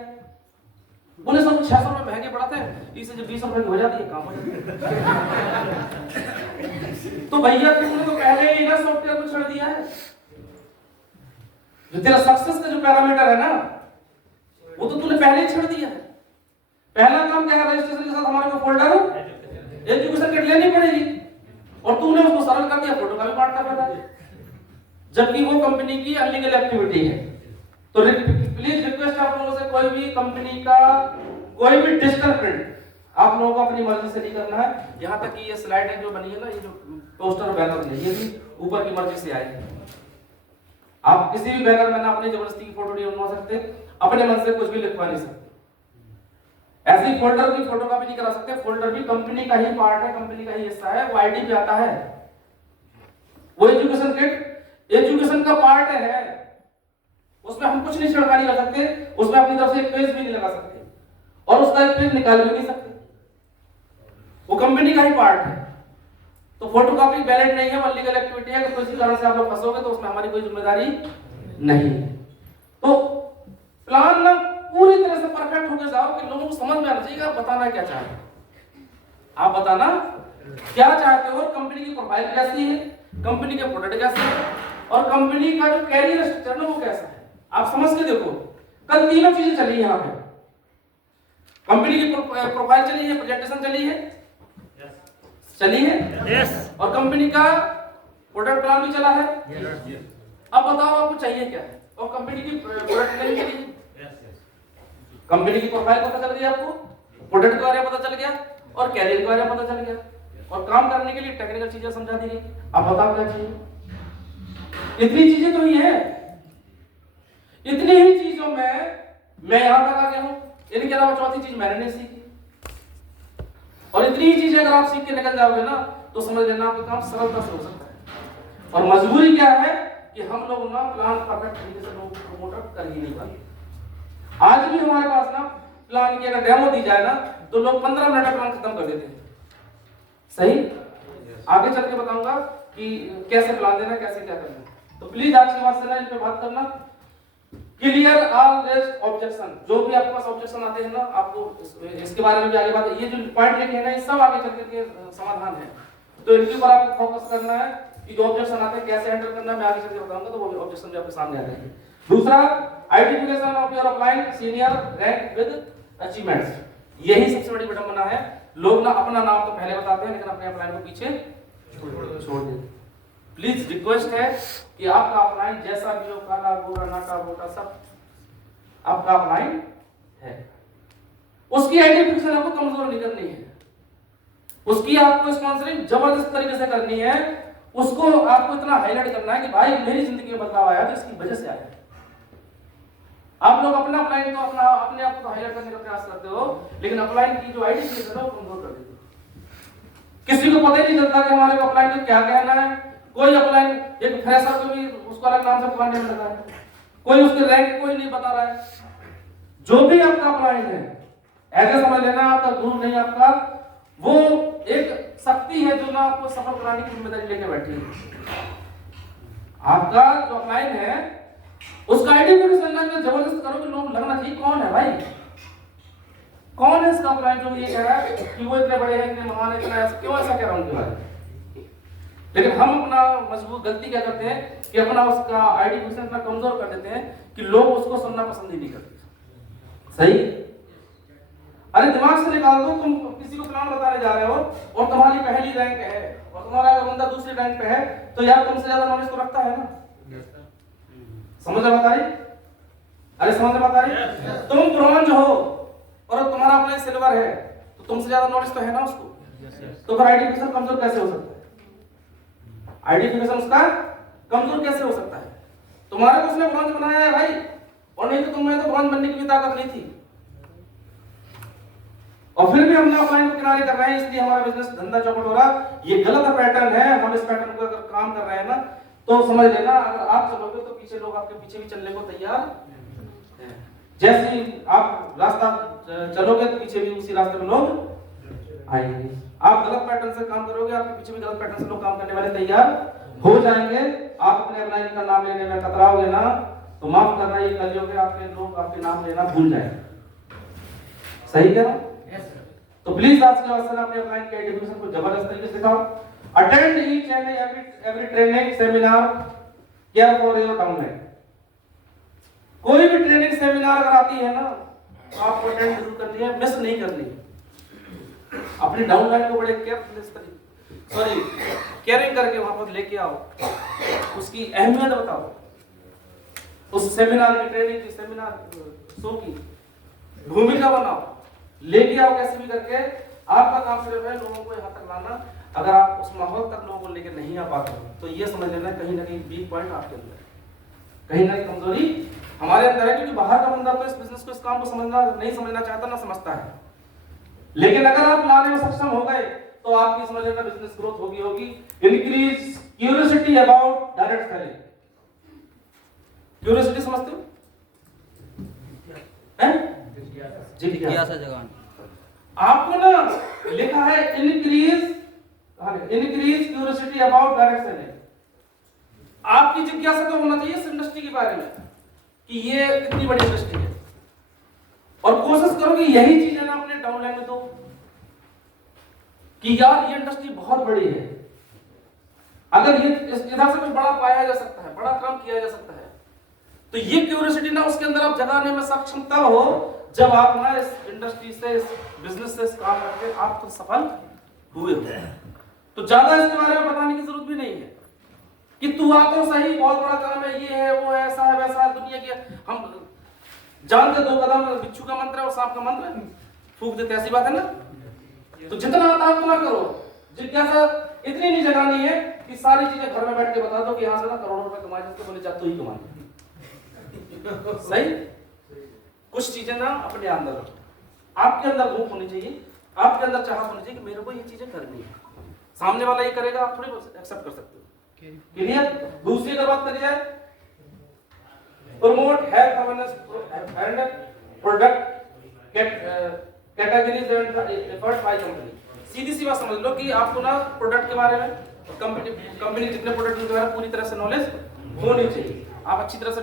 बोले सब 600 रुपए महंगे पड़ते हैं, इसे जब 20 रुपए की हो जाती है काम हो जाता है। तो भैया तुमने तो पहले ही ना सॉफ्टवेयर को छोड़ दिया है। जो तेरा सक्सेस का जो पैरामीटर है ना, वो तो तूने पहले ही छोड़ दिया है। पहला काम क्या है, रजिस्ट्रेशन के साथ हमारे को फोल्डर एजुकेशन किट लेनी पड़ेगी, और तूने उसको सरल कर दिया, फोटोकॉपी बांटता फिर रहा है, जबकि वो कंपनी की अनलीगल एक्टिविटी है। तो प्लीज रिक्वेस्ट आप लोगों से, कोई भी कंपनी का कोई भी डिजिटल प्रिंट आप लोगों को अपनी मर्जी से नहीं करना है। यहाँ तक कि ये स्लाइड जो बनी है ना, ये जो पोस्टर बैनर है, ये भी ऊपर की मर्जी से आएगी। आप किसी भी बैनर में ना अपनी जबरदस्ती की फोटो नहीं बनवा सकते, अपने मन से कुछ भी लिखवा नहीं सकते। ऐसे ही फोल्डर की फोटोकॉपी नहीं करा सकते। फोल्डर भी कंपनी का ही पार्ट है, कंपनी का ही हिस्सा है, वो आईडी पे आता है। वो एजुकेशन किट एजुकेशन का पार्ट है, उसमें हम कुछ नहीं छिड़कानी कर सकते, उसमें अपनी तरफ से एक पेज भी नहीं लगा सकते, और उसका एक पेज निकाल भी नहीं सकते, वो कंपनी का ही पार्ट है। तो फोटोकॉपी वैलिड नहीं है, अनलीगल एक्टिविटी है। तो किसी कारण से आप लोग फंसोगे तो उसमें हमारी कोई जिम्मेदारी नहीं है। तो प्लान ना पूरी तरह से परफेक्ट होकर जाओ कि लोगों को समझ में आना चाहिए आप बताना क्या चाहते हो, आप बताना क्या चाहते हो, कंपनी की प्रोफाइल कैसी है, कंपनी के प्रोडक्ट कैसे हैं, और कंपनी का जो कैरियर स्ट्रक्चर है वो कैसा है। आप समझ के देखो, कल तीनों चीजें चली यहाँ पे, कंपनी की प्रोफाइल चली है, प्रेजेंटेशन चली है, चली है, और कंपनी का प्रोडक्ट प्लान भी चला है। अब बताओ आपको चाहिए क्या है, और कंपनी की प्रोडक्ट नहीं चली, कंपनी की प्रोफाइल पता चल गया आपको, प्रोडक्ट के बारे में पता चल गया, और कैरियर के बारे में पता चल गया, और काम करने के लिए टेक्निकल चीजें समझा दी गई। अब बताओ क्या चाहिए? इतनी चीजें तो ही है, इतनी ही चीजों में मैं यहां तक आ गया हूं, इनके अलावा चौथी चीज मैंने नहीं सीखी। और इतनी ही चीजें अगर आप सीख के निकल जाओगे ना, तो समझ लेना आपका काम सरलता से हो सकता है। और मजबूरी क्या है कि हम लोग ना प्लान परफेक्ट तरीके से लोग प्रमोट कर ही नहीं पाते। आज भी हमारे पास ना प्लान की अगर डेमो दी जाए ना, तो लोग 15 मिनट में प्लान खत्म कर देते हैं। सही, आगे चल के बताऊंगा कि कैसे प्लान देना, कैसे क्या करना। तो प्लीज आज के बाद से ना इन पे बात करना, क्लियर ऑल रेस्ट ऑब्जेक्शन। जो भी आपके पास ऑब्जेक्शन आते हैं ना, आपको इसके बारे में भी आगे बात, ये जो पॉइंट लिखे हैं ना, ये सब आगे चल के समाधान है। तो इनके ऊपर आपको फोकस करना है कि जो ऑब्जेक्शन आते हैं कैसे हैंडल करना है, मैं आगे चल के बताऊंगा, तो वो ऑब्जेक्शन भी आपके सामने आ जाएंगे। दूसरा, identification of your upline senior rank with achievements. यही सबसे बड़ी विडंबना है, लोग ना अपना नाम तो पहले बताते हैं, लेकिन अपने अपलाइन को पीछे छोड़ देते हैं। प्लीज रिक्वेस्ट है कि आपका अपलाइन जैसा भी हो, काला गोरा नाटा बोटा सब आपका अपलाइन है, उसकी आइडेंटिफिकेशन आपको कमजोर नहीं करनी है, उसकी आपको स्पॉन्सरिंग जबरदस्त तरीके से करनी है, उसको आपको इतना हाईलाइट करना है कि भाई मेरी जिंदगी में बदलाव आया तो इसकी वजह से आया। आप लोग अपना अपलाइन को अपने आप को हाईलाइट करने का प्रयास करते हो, लेकिन अपलाइन की जो आइडेंटिफिकेशन है वो कमजोर कर देते हो। किसी को पता ही नहीं चलता कि हमारे को अपलाइन में क्या कहना है। कोई अपलाइन एक फ्रेशर को भी उसको अलग नाम से पुकारने लगा है, कोई उसके रैंक कोई नहीं बता रहा है। जो भी आपका अपलाइन है ऐसे समझ लेना आपका गुरु नहीं, आपका वो एक शक्ति है जो ना आपको सफल कराने की जिम्मेदारी लेके बैठी है। आपका जो अपलाइन है उसका आइडेंटिफिकेशन में जबरदस्त करो कि लोग लगना चाहिए कौन है भाई, कौन है इसका अपलाइन जो ये कह रहा है कि वो इतने बड़े हैं, इतने महान है, इतना ऐसा क्यों ऐसा कह रहा हूं उनके बारे में। लेकिन हम अपना मजबूत गलती क्या करते हैं कि अपना उसका आइडेंटिफिकेशन इतना कमजोर कर देते हैं कि लोग उसको सुनना पसंद ही नहीं करते। सही? अरे दिमाग से निकाल दो, तुम किसी को प्लान बताने जा रहे हो और तुम्हारी पहली रैंक है और तुम्हारा अगर बंदा दूसरी रैंक पे है तो यार तुमसे ज्यादा नॉलेज तो रखता है ना। समझ में बता रही? अरे समझ में बता रही? तुम ब्रॉन्ज हो और तुम्हारा अपना सिल्वर है तो तुमसे ज्यादा नॉलेज तो है ना उसको, तो फिर आइडेंटिफिकेशन कमजोर कैसे हो सकता है? आइडेंटिफिकेशन उसका कमजोर कैसे हो सकता है? तुम्हारे को उसने ब्रॉन्ज बनाया है भाई, और नहीं तो तुम्हें तो ब्रॉन्ज बनने की भी ताकत नहीं थी, और फिर भी हम ऑफलाइन को किनारे कर रहे हैं, इसलिए हमारा बिजनेस धंधा चौपट हो रहा। ये गलत पैटर्न है। हम इस पैटर्न को अगर काम कर रहे हैं ना तो समझ लेना अगर आप चलोगे तो पीछे लोग आपके पीछे भी चलने को तैयार हैं। जैसे ही आप रास्ता चलोगे तो पीछे भी उसी रास्ते में लोग आएंगे। आप गलत पैटर्न से काम करोगे, आपके पीछे भी गलत पैटर्न से लोग काम करने वाले तैयार हो जाएंगे। आप अपने अपलाइन का नाम लेने में कतराओगे ना तो माफ करना, ये कलयुग है, आपके लोग आपके नाम लेना भूल जाएंगे। सही कह रहा हूं? तो प्लीज आज के वास्ते अपने अपलाइन के एजुकेशन को जबरदस्त तरीके से दिखाओ। Attend each and every training seminar, care for your downline. कोई भी ट्रेनिंग सेमिनार अगर आती है ना तो आपको अटेंड जरूर करनी है, मिस नहीं करनी है। अपनी डाउनलाइन को बड़े केयरिंग करके वहां पर लेके आओ, उसकी अहमियत बताओ, उस सेमिनार की ट्रेनिंग की, सेमिनार शो की भूमिका बनाओ, लेके आओ कैसे भी करके। आपका काम सिर्फ है लोगों को यहाँ तक लाना। अगर आप उस माहौल तक लोगों को लेकर नहीं आ पाते तो ये समझ लेना कहीं ना कहीं वीक पॉइंट आपके अंदर है, कहीं ना कहीं कमजोरी हमारे अंदर है। क्योंकि बाहर का बंदा तो इस बिजनेस को, इस काम को नहीं समझना चाहता, ना समझता है। लेकिन अगर आप लाने में सक्षम हो गए तो आपकी समझ लेना बिजनेस ग्रोथ होगी। Increase curiosity about direct selling. Curiosity समझते हो? जिज्ञासा जगाना। आपको ना लिखा है increase curiosity about direct selling. आपकी जिज्ञासा तो होना चाहिए इस इंडस्ट्री के बारे में कि ये कितनी बड़ी इंडस्ट्री है, और कोशिश करो कि यही चीजें ना अपने डाउनलाइन में दो कि यार ये इंडस्ट्री बहुत बड़ी है। अगर ये इधर से कुछ बड़ा पाया जा सकता है, बड़ा काम किया जा सकता है, तो ये क्यूरियोसिटी ना उसके अंदर आप जगाने में सक्षम तब हो जब आप ना इस इंडस्ट्री से, इस बिजनेस से, इस काम करके आप तो सफल हुए हो। तो ज्यादा इसके बारे में बताने की जरूरत भी नहीं है कि तू आ तो सही, बहुत बड़ा काम है, ये है, वो है, ऐसा है, वैसा है, दुनिया की हम जानते 2 कदम बिच्छू का मंत्र है और सांप का मंत्र फूंक देते, ऐसी बात है ना। तो जितना आता है उतना करो। जिज्ञासा इतनी नहीं जगानी है कि सारी चीजें घर में बैठ के बता दो कि यहाँ से ना करोड़ों रुपए कमाए जाते, बोले जा तो ही कमा। सही? कुछ चीजें ना अपने अंदर रखो, आपके अंदर भूख होनी चाहिए, आपके अंदर चाहत होनी चाहिए कि मेरे को ये चीजें करनी है। सामने वाला ये करेगा, आप थोड़ी एक्सेप्ट कर सकते हो। क्लियर? दूसरी अगर बात करी जाए, promote health awareness and product categories and effort by company. सीधी सी बात समझ लो कि आपको ना प्रोडक्ट के बारे में, कंपनी जितने प्रोडक्ट के बारे में पूरी तरह से नॉलेज होनी चाहिए। आप अच्छी तरह से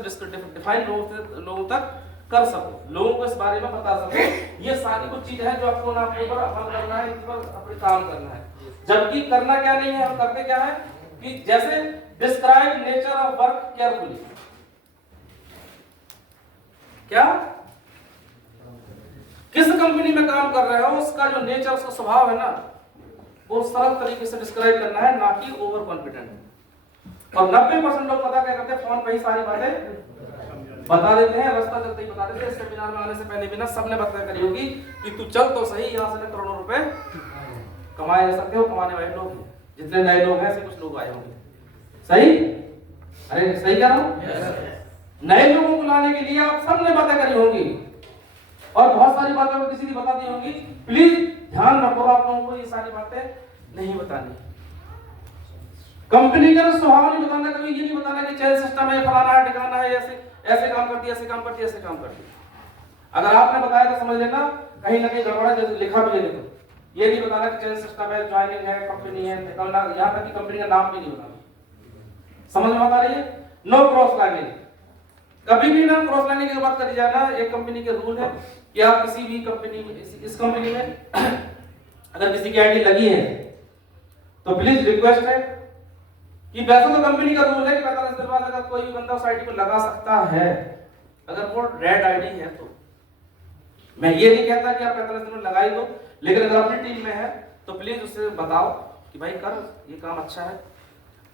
डिफाइन लोगों तक कर सको, लोगों को इस बारे में बता सको। ये सारी कुछ चीजें हैं जो आपको ना अपने ऊपर अमल करना है, इस पर अपने काम करना है। जबकि करना क्या नहीं है, हम करते क्या है कि जैसे describe nature of work carefully. क्या किस कंपनी में काम कर रहे हो उसका जो नेचर, उसका स्वभाव है ना, वो सरल तरीके से डिस्क्राइब करना है, ना कि ओवर कॉन्फिडेंट। और 90% लोग पता क्या करते हैं, फोन पे ही सारी बातें बता देते हैं, रास्ता चलते ही बता देते हैं। सेमिनार में आने से पहले भी ना सबने बताया करी होगी कि तू चल तो सही, यहाँ से करोड़ों रुपए कमाए जा सकते हो। कमाने वाले लोग जितने नए लोग हैं ऐसे कुछ लोग आए होंगे। सही? अरे सही कह रहा हूं? नए लोगों को लाने के लिए आप सबने बातें करी होंगी और बहुत सारी बातें को किसी ने बता दी होंगी। प्लीज ध्यान रखो, आप लोगों को ये सारी बातें नहीं बतानी। कंपनी का स्वभाव नहीं बताना, कभी ये नहीं बताना कि चैन सिस्टम है, फलाना है, ठिकाना है, ऐसे काम करती है, ऐसे काम करती है, ऐसे काम करती है। अगर आपने बताया तो समझ लेना कहीं ना कहीं गड़बड़ा, जैसे लिखा भी है देखो, ये नहीं बताना कि चेंज सिस्टम है, ज्वाइनिंग है, कंपनी है, निकलना, यहाँ तक कि कंपनी का नाम भी नहीं बताना। समझ में आ रही है? नो क्रॉस लाइनिंग, कभी भी ना क्रॉस लाइनिंग की बात करी जाए ना, एक कंपनी के रूल है कि आप किसी भी कंपनी में, इस कंपनी में अगर किसी की आईडी लगी है तो प्लीज रिक्वेस्ट है कि वैसे तो कंपनी का रूल है कि 45 दिन बाद अगर कोई भी बंदा उस आईडी को लगा सकता है, अगर वो रेड आईडी है तो। मैं ये नहीं कहता कि आप 45 दिन में लगा ही दो, लेकिन अगर अपनी टीम में है तो प्लीज उससे बताओ कि भाई कर, ये काम अच्छा है,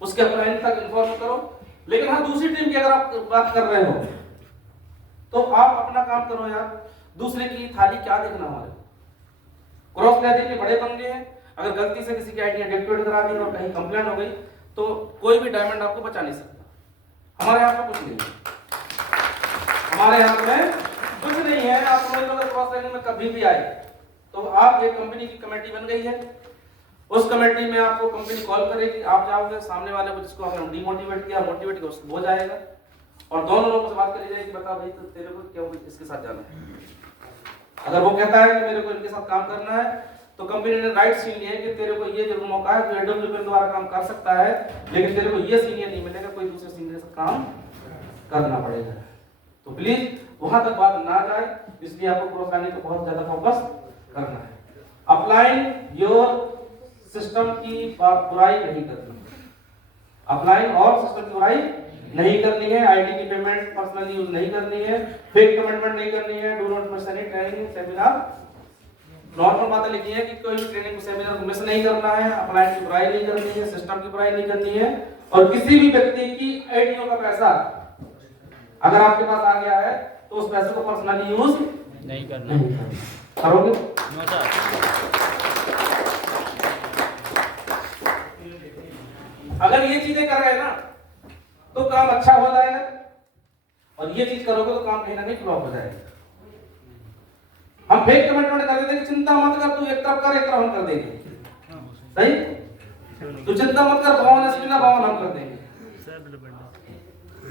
उसके अपलाइन तक इन्फॉर्म करो। लेकिन हाँ, दूसरी टीम की अगर आप बात कर रहे हो तो आप अपना काम करो यार, दूसरे की थाली क्या देखना हमारे। क्रॉस लाइनिंग के बड़े पंगे हैं, अगर गलती से किसी की आईडी डिलीट करा दी और कहीं कंप्लेंट हो गई तो कोई भी डायमंड आपको बचा नहीं सकता। हमारे यहाँ पे कुछ नहीं है, हमारे यहाँ में कुछ नहीं है। आप समझ लो क्रॉस लाइनिंग में कभी भी आए तो आप एक कंपनी की कमेटी बन गई है, उस कमेटी में आपको कंपनी कॉल करेगी, आप जाओगे, सामने वाले को जिसको आपने डिमोटिवेट किया, मोटिवेट किया, उसको हो जाएगा और दोनों लोगों से बात करी जाएगी, बता भाई तो तेरे को क्यों इसके साथ जाना है। अगर वो कहता है कि मेरे को इनके साथ काम करना है तो कंपनी ने राइट छीन लिया है कि तेरे को ये जरूर मौका है, तू एडब्ल्यूपी द्वारा काम कर सकता है, लेकिन तेरे को ये सीनियर नहीं मिलेगा, कोई दूसरे सीनियर से काम करना पड़ेगा। तो प्लीज वहां तक बात ना जाए, इसलिए आपको क्रॉस लाइनिंग को बहुत ज्यादा फोकस करना है। अपलाइन योर सिस्टम की बुराई नहीं करनी, अपलाइन और सिस्टम की बुराई नहीं करनी है, आईटी की पेमेंट पर्सनली यूज नहीं करनी है, फेक कमिटमेंट नहीं करनी है, do not miss any training seminar. Normal बातें लिखी है कि कोई भी ट्रेनिंग सेमिनार को मिस नहीं करना है, अपलाइन की बुराई नहीं करनी है, सिस्टम की बुराई नहीं करनी है, और किसी भी व्यक्ति की आईडीओ का पैसा अगर आपके पास आ गया है तो उस पैसे को पर्सनली यूज नहीं करना। करोगे? No sir. अगर ये चीजें कर रहे हैं ना तो काम अच्छा हो जाएगा, और ये चीज करोगे तो काम कहीं ना कहीं फ्लॉप हो जाएगा। हम फेक कमिटमेंट कर देते हैं कि चिंता मत कर, तू एक तरफ कर, एक तरफ हम कर देंगे, सही? तू चिंता मत कर, भवन अस्मिना भवन हम कर देंगे।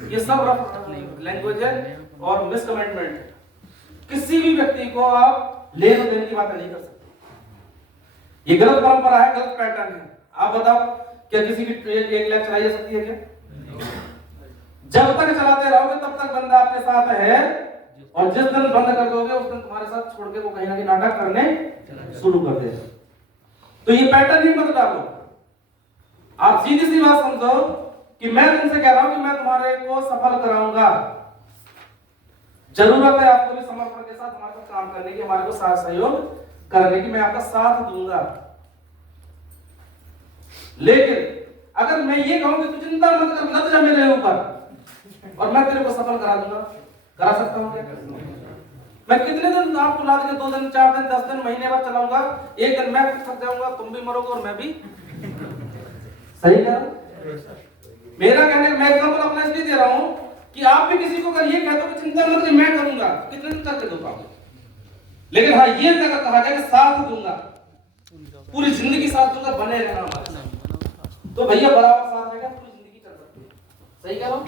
ये सब रफ लैंग्वेज है और मिस कमिटमेंट। किसी भी व्यक्ति को आप लेन देन की बात नहीं कर सकते, ये गलत परंपरा है, गलत पैटर्न है। आप बताओ क्या किसी की ट्रेन 1 लाख चलाई जा सकती है क्या? जब तक चलाते रहोगे तब तक बंदा आपके साथ है, और जिस दिन बंद कर दोगे उस दिन तुम्हारे साथ छोड़ के वो कहीं ना कहीं नाटक करने शुरू कर देगा। तो ये पैटर्न ही मत डालो। आप सीधी सी बात समझो कि मैं तुमसे कह रहा हूं कि मैं तुम्हारे को सफल कराऊंगा, जरूरत है आपको भी समर्पण के साथ हमारे साथ काम करने की, हमारे को साथ सहयोग करने की, मैं आपका साथ दूंगा। लेकिन अगर मैं ये कहूं कि तू चिंता मत कर, लग जा मेरे ऊपर और मैं तेरे को सफल करा दूंगा, करा सकता हूं क्या? मैं कितने दिन आपको ला देंगे, 2 दिन, 4 दिन, 10 दिन, महीने बाद चलाऊंगा, एक दिन मैं थक जाऊंगा, तुम भी मरोगे और मैं भी। सही कह रहा हूं? मेरा कहने का मैं एग्जांपल अपना इसलिए दे रहा हूं कि आप भी किसी को अगर ये कहते हो कि चिंता मत कर मैं करूंगा, कितने दिन करके दूंगा, लेकिन हाँ ये अगर कहा जाए कि साथ दूंगा, पूरी जिंदगी साथ दूंगा, बने रहना हमारे साथ, तो भैया बराबर साथ रहेगा, पूरी जिंदगी चल सकती है। सही कह रहा हूं?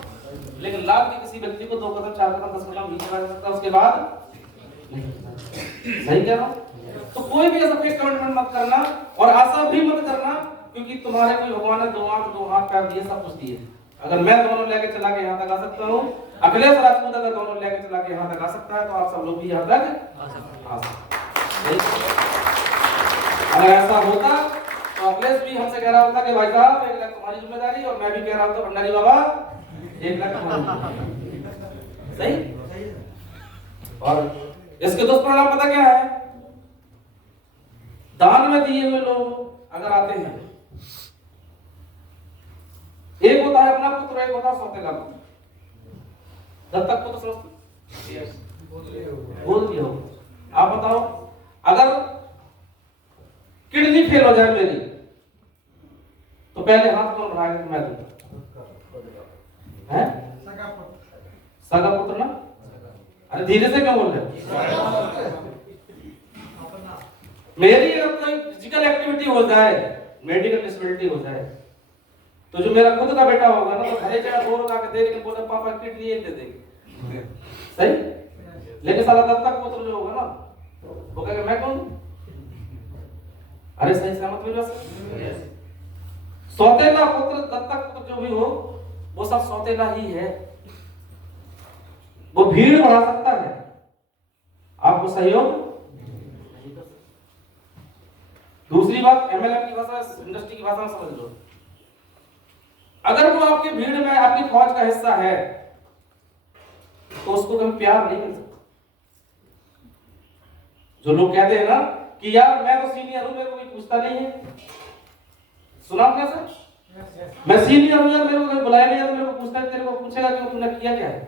लेकिन लाभ भी किसी व्यक्ति को 2 कदम, 4 कदम, 10 कदम बीच में सकता है, उसके बाद नहीं। सही कह रहा हूं? तो कोई भी ऐसा फेक कमिटमेंट मत करना और आशा भी मत करना, क्योंकि तुम्हारे कोई भगवान ने 2 आंख 2 हाथ पैर दिए, सब कुछ दिए। अगर मैं दोनों लेके चला के यहाँ तक आ सकता हूँ, अखिलेश राजपूत अगर दोनों लेके चला के यहाँ तक आ सकता है, तो आप सब लोग भी यहाँ तक आ सकते हैं। अगर ऐसा होता तो अखिलेश भी हमसे कह रहा होता कि भाई साहब 1 लाख तुम्हारी जिम्मेदारी, और मैं भी कह रहा होता भंडारी बाबा 1 लाख तुम्हारी। सही? और इसके दुष्परिणाम पता क्या है? दान में दिए हुए लोग अगर आते हैं, एक होता है अपना पुत्र, एक होता है सौतेला पुत्र। जब तक पुत्र समझते बोल दिया हो, आप बताओ अगर किडनी फेल हो जाए मेरी तो पहले हाथ कौन बढ़ाएगा? मैं दूंगा। है सगा पुत्र ना? अरे धीरे से क्यों बोल रहे? मेरी अगर कोई फिजिकल एक्टिविटी हो जाए, मेडिकल डिसेबिलिटी हो जाए, तो जो मेरा खुद का बेटा होगा ना, तो घरे चाहे 2 रुपए के दे, लेकिन बोले पापा किडनी एक दे देंगे। सही? लेकिन साला दत्तक पुत्र जो होगा ना वो कहेगा मैं कौन? अरे सही सहमत मेरे बात? सौतेला पुत्र दत्तक पुत्र जो भी हो वो सब सौतेला ही है। वो भीड़ बढ़ा सकता है, आपको सहयोग नहीं कर सकता। दूसरी बात, एमएलएम की भाषा, इंडस्ट्री की भाषा में समझ लो, अगर वो आपकी भीड़ में आपकी फौज का हिस्सा है तो उसको कभी प्यार नहीं मिल सकता। जो लोग कहते हैं ना कि यार मैं तो सीनियर हूं, मेरे को कोई पूछता नहीं है, सुना क्या सर? मैं सीनियर हूं यार, मेरे को कोई बुलाया नहीं, तो मेरे को पूछता है, तेरे को पूछेगा कि तूने किया क्या है?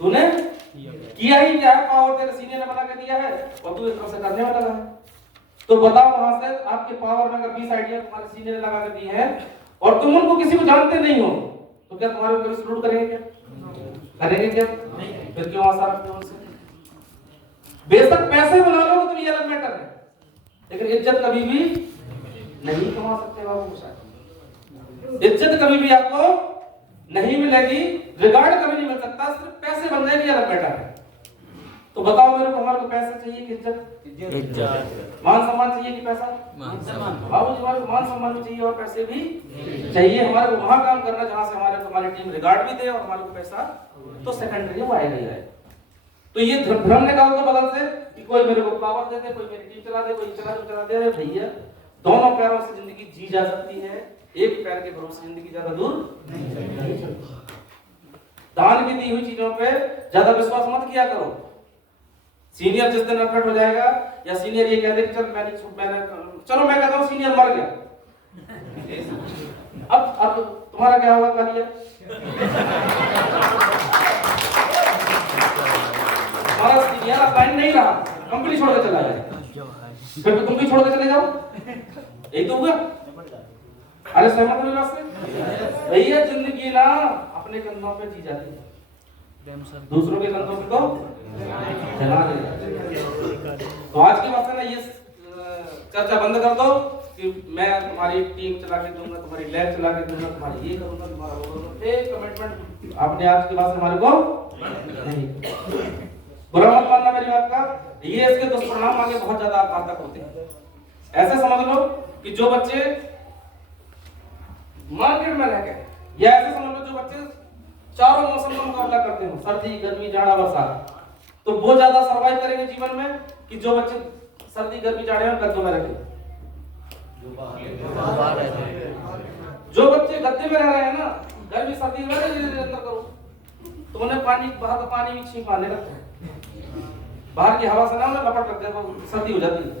तूने किया ही क्या है? पावर तेरे सीनियर ने बना के दिया है और तू इस तरह से करने में लगा है। तो बताओ वहां से आपके पावर में अगर 20 आइडिया तुम्हारे सीनियर ने लगा के दी है और तुम उनको किसी को जानते नहीं हो तो क्या तुम्हारे ऊपर सलूट करेंगे? क्या करेंगे? क्या फिर क्यों आशा रखते हो उनसे? बेशक पैसे बना लो तो ये अलग मैटर है, लेकिन इज्जत कभी भी नहीं कमा सकते बाबू साहब। इज्जत कभी भी आपको नहीं मिलेगी, रिगार्ड कभी नहीं मिल सकता, सिर्फ पैसे बन जाएंगे, अलग मैटर है। तो बताओ मेरे को, हमारे को पैसे चाहिए कि इज्जत? मान सम्मान चाहिए कि पैसा? बाबू जी हमारे को मान सम्मान भी चाहिए और पैसे भी चाहिए। हमारे को वहां काम करना जहां से हमारे को हमारी टीम रिगार्ड भी दे और हमारे को पैसा तो सेकेंडरी वो आएगा ही आएगा। तो ये भ्रम निकाल दो बदल से कि कोई मेरे को पावर दे दे, कोई मेरी टीम चला दे, कोई चला दे। भैया दोनों पैरों से जिंदगी जी जा सकती है, एक पैर के भरोसे जिंदगी ज्यादा दूर नहीं चलती। दान की दी हुई चीजों पे ज्यादा विश्वास मत किया करो। सीनियर जिस दिन अपडेट हो जाएगा या सीनियर ये कह दे कि चल चलो मैं कहता हूं सीनियर मर गया, अब तुम्हारा क्या होगा? कालिया हमारा सीनियर अपलाइन नहीं रहा, कंपनी छोड़ के चला गया, फिर तो तुम भी छोड़ के चले जाओ, यही तो हुआ। अरे सहमत हो बात से? भैया जिंदगी ना अपने कंधों पे जी जाती है, दूसरों के कंधों पे तो चला दे। तो आज की बात है ना, ये चर्चा बंद कर दो कि मैं तुम्हारी टीम चला के दूंगा, तुम्हारी लैब चला के दूंगा, तुम्हारी ये करूंगा, तुम्हारा वो करूंगा। एक कमिटमेंट आपने आज की बात से हमारे को नहीं, बुरा मत मानना मेरी बात का, ये इसके दुष्परिणाम आगे बहुत ज्यादा घातक होते हैं। ऐसे समझ लो कि जो बच्चे मार्केट में रह गए, या ऐसे समझ लो जो बच्चे चारों मौसम का मुकाबला करते हो, सर्दी गर्मी जाड़ा बरसात, तो वो ज्यादा सर्वाइव करेंगे जीवन में कि जो बच्चे सर्दी गर्मी जाड़े में गद्दों में रहते। जो बच्चे गद्दे में रह रहे हैं ना, गर्मी सर्दी में अंदर करो तो उन्हें पानी, बाहर का पानी भी छींक आने लगता है, बाहर की हवा से ना उन्हें लपट लगता है, तो सर्दी हो जाती है।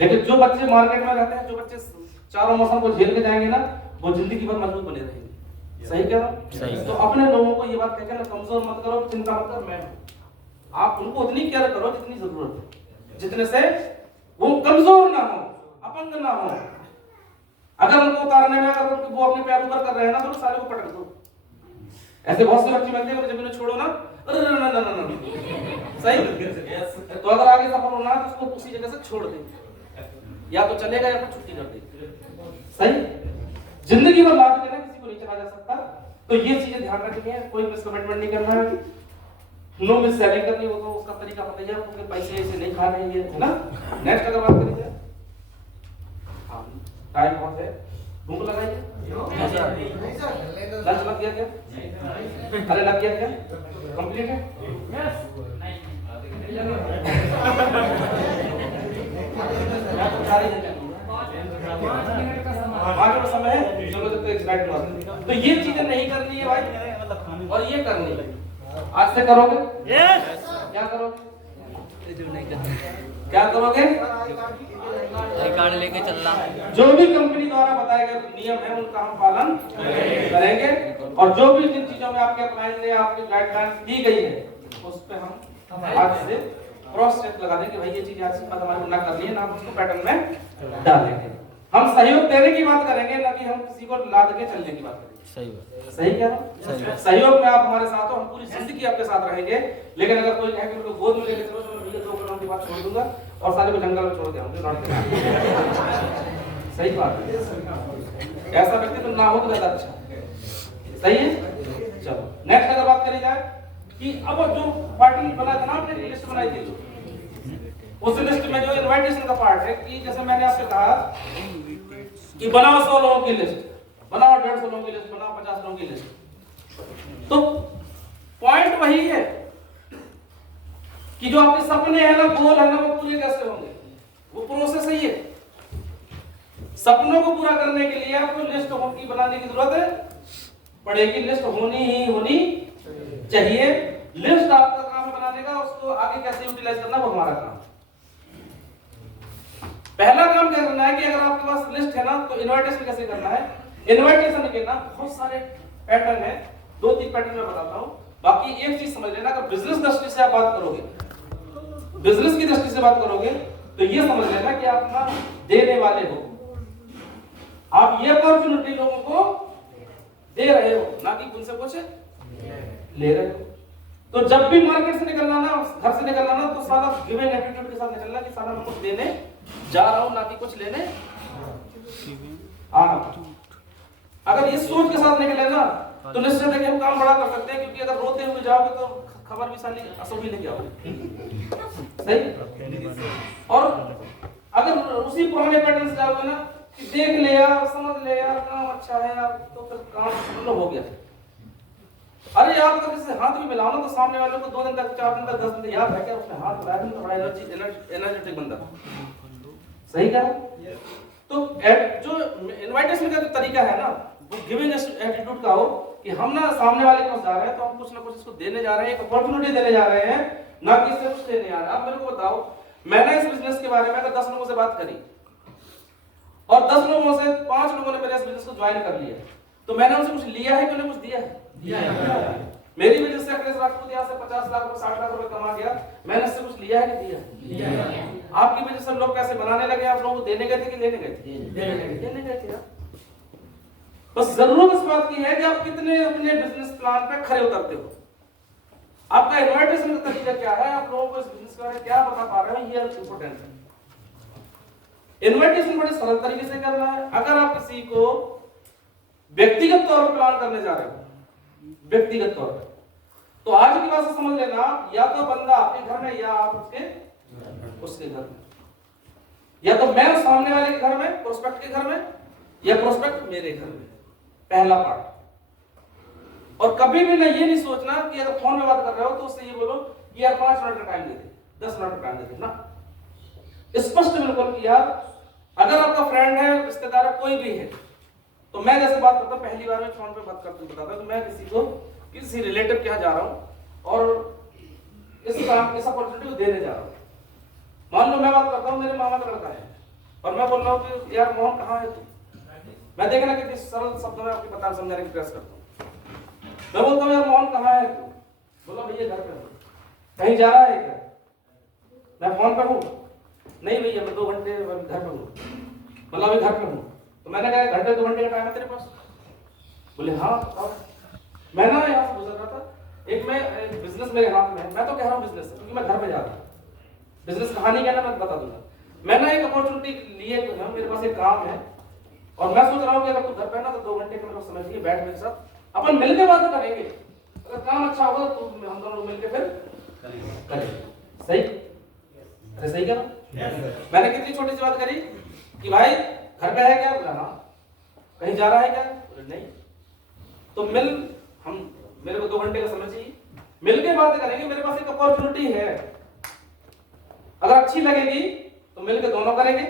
लेकिन जो बच्चे मार्केट में रहते हैं, जो बच्चे चारों मौसम को झेल के जाएंगे ना, वो जिंदगी भर मजबूत बने रहेंगे। सही कह रहा हूं? तो अपने लोगों को ये बात कहकर ना कमजोर मत करो, चिंता मत करो, मैं आप उनको उतनी केयर करो जितनी जरूरत है, जितने से वो कमजोर ना हो, अपंग ना हो। अगर उनको उतारने में अगर वो अपने पैर ऊपर कर रहे हैं ना, तो साले को पटक दो। ऐसे बहुत से बच्चे मिलते हैं जब उन्हें छोड़ो ना, अरे ना सही। तो अगर आगे सफल होना है तो उसको उसी जगह से छोड़ दे, या तो चलेगा या फिर छुट्टी कर दे। सही, जिंदगी भर लाभ के ना किसी को नहीं चला जा सकता। तो ये चीजें ध्यान रखनी है, कोई मिसकमिटमेंट नहीं करना है, नो मिस सेलिंग करनी हो तो उसका तरीका पता ही है आपको, पैसे ऐसे नहीं खा रहे हैं, है ना। नेक्स्ट अगर बात करें जाए, हाँ टाइम बहुत है, भूख लगाइए, लंच लग गया क्या? अरे लग गया क्या? कंप्लीट है? आगे का समय है, चलो जब तक एक्साइट हुआ। तो ये चीजें नहीं करनी है भाई, और ये करनी है। आज से करोगे? क्या करोगे? क्या करोगे? रिकॉर्ड लेके चलना। जो भी कंपनी द्वारा बताए गए नियम है उनका हम पालन करेंगे, और जो भी जिन चीजों में आपके अप्लाइंस या आपकी गाइडलाइंस दी गई है उस पे हम आज से क्रॉस चेक लगा देंगे, भाई ये चीज आज से हमारे को ना करनी है, ना हम उसको पैटर्न में डालेंगे। हम सहयोग देने की बात करेंगे, ना कि हम किसी को लाद के चलने की बात करेंगे। सही बात, सही कह रहा हूं? सहयोग में आप हमारे साथ हो, हम पूरी जिंदगी आपके साथ रहेंगे। लेकिन अगर कोई कहे कि उनको गोद में लेके चलो तो मैं 2 करोड़ की बात छोड़ दूंगा और सारे को जंगल में छोड़ दूंगा। सही बात है, ऐसा व्यक्ति तो ना हो तो ज्यादा अच्छा। सही है। चलो नेक्स्ट अगर बात करी जाए, कि अब जो पार्टी बनाया था ना, आपने लिस्ट बनाई थी, उस लिस्ट में जो इनविटेशन का पार्ट है कि जैसे मैंने आपसे कहा कि बनाओ 100 लोगों की लिस्ट, बनाओ 150 लोगों की लिस्ट, बनाओ 50 लोगों की लिस्ट। तो पॉइंट वही है कि जो आपके सपने हैं ना, गोल है ना, वो पूरे कैसे होंगे, वो प्रोसेस ही है। सपनों को पूरा करने के लिए आपको लिस्ट की बनाने की जरूरत पड़ेगी, लिस्ट होनी चाहिए। लिस्ट आपका काम है बनाने का, उसको आगे कैसे यूटिलाइज करना वो हमारा काम। पहला काम क्या करना है कि अगर आपके पास लिस्ट है ना, तो इनविटेशन कैसे करना है। इनविटेशन के ना बहुत सारे पैटर्न है, 2-3 पैटर्न मैं बताता हूं। बाकी एक चीज समझ लेना, अगर बिजनेस दृष्टि से आप बात करोगे, बिजनेस की दृष्टि से बात करोगे, तो ये समझ लेना कि आप ना देने वाले हो, आप ये अपॉर्चुनिटी लोगों को दे रहे हो, ना कि उनसे कुछ ले रहे हो। तो जब भी मार्केट से निकलना ना, घर से निकलना ना, तो सारा गिविंग एटीट्यूड के साथ निकलना कि सारा मैं कुछ देने जा रहा हूं, ना कि कुछ लेने आ रहा हूं। अगर इस सोच के साथ निकले ना, तो निश्चित है कि हम काम बड़ा कर सकते हैं, क्योंकि अगर रोते हुए जाओगे तो खबर भी साली असुभी लेके आओगे, सही। और अगर उसी पुराने पैटर्न से जाओगे ना कि देख ले यार, समझ ले यार, काम अच्छा है यार, तो फिर काम समझ हो गया। अरे यार अगर किसी हाथ भी मिलाओ ना, तो सामने वाले को 2 दिन तक, 4 दिन तक, 10 दिन तक याद है क्या उसने हाथ मिलाया, तो बड़ा एनर्जेटिक बंदा, सही कह रहा। तो जो इनविटेशन का जो तरीका है ना, वो गिविंग एटीट्यूड का हो कि हम ना सामने वाले के पास जा रहे हैं तो हम कुछ ना कुछ इसको देने जा रहे हैं, एक अपॉर्चुनिटी देने जा रहे हैं, ना कि इससे कुछ लेने आ रहे हैं। आप मेरे को बताओ, मैंने इस बिजनेस के बारे में अगर 10 लोगों से बात करी और 10 लोगों से 5 लोगों ने मेरे इस बिजनेस को ज्वाइन कर लिया, तो मैंने उनसे कुछ लिया है कि उन्हें कुछ दिया है? मेरी वजह से अखिलेश राजपूत यहाँ से 50 लाख रुपए 60 लाख रुपए कमा गया, मैंने इससे कुछ लिया है कि दिया? आपकी वजह से लोग पैसे बनाने लगे, आप लोगों को देने गए थे कि लेने गए थे? देने गए थे। बस जरूरत इस बात की है कि आप कितने अपने बिजनेस प्लान पे खरे उतरते हो। आपका इन्विटेशन का तरीका क्या है, आप लोगों को इस बिजनेस के बारे में क्या बता पा रहे हो, ये इंपॉर्टेंट है। इन्विटेशन बड़े सरल तरीके से करना है। अगर आप किसी को व्यक्तिगत तौर पर प्लान करने जा रहे हो, व्यक्तिगत तौर पर, तो आज की बात से समझ लेना, या तो बंदा आपके घर में या आप उसके घर में, या तो मैं सामने वाले के घर में, प्रोस्पेक्ट के घर में, या प्रोस्पेक्ट मेरे घर में। पहला पार्ट। और कभी भी ना ये नहीं सोचना कि अगर फोन में बात कर रहे हो तो उससे ये बोलो कि यार 5 मिनट का टाइम दे दे, 10 मिनट का टाइम दे दे ना। स्पष्ट बिल्कुल कि यार अगर आपका फ्रेंड है, रिश्तेदार है, कोई भी है, तो मैं जैसे बात करता हूं, पहली बार मैं फोन पे बात करते हुए बताता हूं कि मैं किसी रिलेटिव के यहाँ जा रहा हूं और इस अपॉर्चुनिटी को देने जा रहा हूं। मान लो मैं बात करता हूं, मेरे मामा का लड़का है और मैं बोल रहा हूं कि यार मोहन कहाँ है तू? मैं देखना कितने सरल शब्दों में आपके बता समझाने की प्रयास करता हूं। मैं बोलता हूं यार मोहन कहाँ है तू? बोला भैया घर पे हूं। कहीं जा रहा है क्या? मैं फोन पे हूं। नहीं भैया मैं 2 घंटे घर पे हूं। बोला अभी घर पे हूं। तो मैंने कहा घंटे 2 घंटे का टाइम है तेरे पास? बोले हाँ। मैं ना यहाँ से गुजर रहा था, एक बिजनेस मेरे हाथ में है, मैं तो कह रहा हूँ बिजनेस क्योंकि मैं घर पे जा रहा हूँ। बिजनेस कहानी क्या ना मैं बता दूंगा। मैं ना एक अपॉर्चुनिटी लिए, मेरे पास एक काम है और मैं सोच रहा हूँ कि अगर तू घर पे है ना तो 2 घंटे का मेरे समय चाहिए, बैठ मेरे साथ अपन मिलकर बात करेंगे, अगर काम अच्छा होगा तो हम दोनों मिलकर फिर करेंगे। सही? अरे सही क्या? मैंने कितनी छोटी सी बात करी कि भाई घर पे है क्या? बोला हाँ। कहीं जा रहा है क्या? बोले नहीं। तो मेरे को 2 घंटे का समय चाहिए, मिलके बात करेंगे, मेरे पास एक अपॉर्चुनिटी है, अगर अच्छी लगेगी तो मिलके दोनों करेंगे,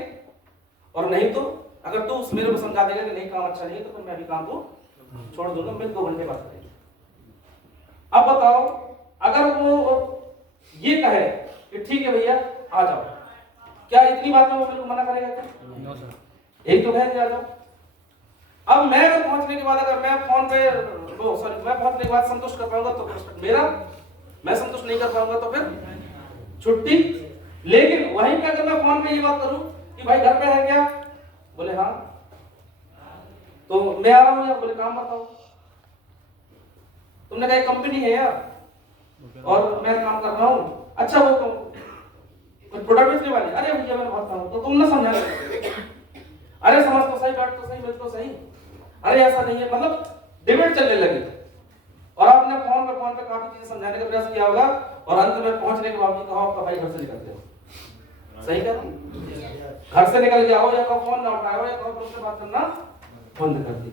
और नहीं तो अगर तू मेरे को समझा देगा कि नहीं काम अच्छा नहीं है तो फिर मैं भी काम को छोड़ दूंगा, मिल 2 घंटे बात करेंगे। अब बताओ अगर वो ये कहे कि ठीक है भैया आ जाओ, क्या इतनी बात में वो मेरे को मना करेगा क्या? No sir. एक तो कहे कि आ जाओ। अब मैं अगर पहुंचने के बाद अगर मैं फोन पे मैं पहुंचने के बाद संतुष्ट कर पाऊंगा तो मेरा, मैं संतुष्ट नहीं कर पाऊंगा तो फिर छुट्टी। लेकिन वहीं पे अगर मैं फोन पे ये बात करूं कि भाई घर पे है क्या? बोले हाँ। तो मैं आ रहा हूं यार। बोले काम बताओ। तुमने कहा कंपनी है यार और मैं काम कर रहा हूं। अच्छा वो कुछ प्रोडक्ट बेचने वाली? अरे भैया मैं बहुत काम, तो तुम ना समझा रहे। अरे समझ तो सही, बात तो सही, मिल तो सही। अरे ऐसा नहीं है, मतलब डिबेट चलने लगी और आपने फोन पे फोन पे काफी चीजें समझाने का प्रयास किया होगा और अंत में पहुंचने के बाद कहा आपका भाई घर से निकल गया। सही कह रहा हूं? घर से निकल गया हो या कोई फोन ना उठाया हो या कोई उससे बात करना बंद कर दी।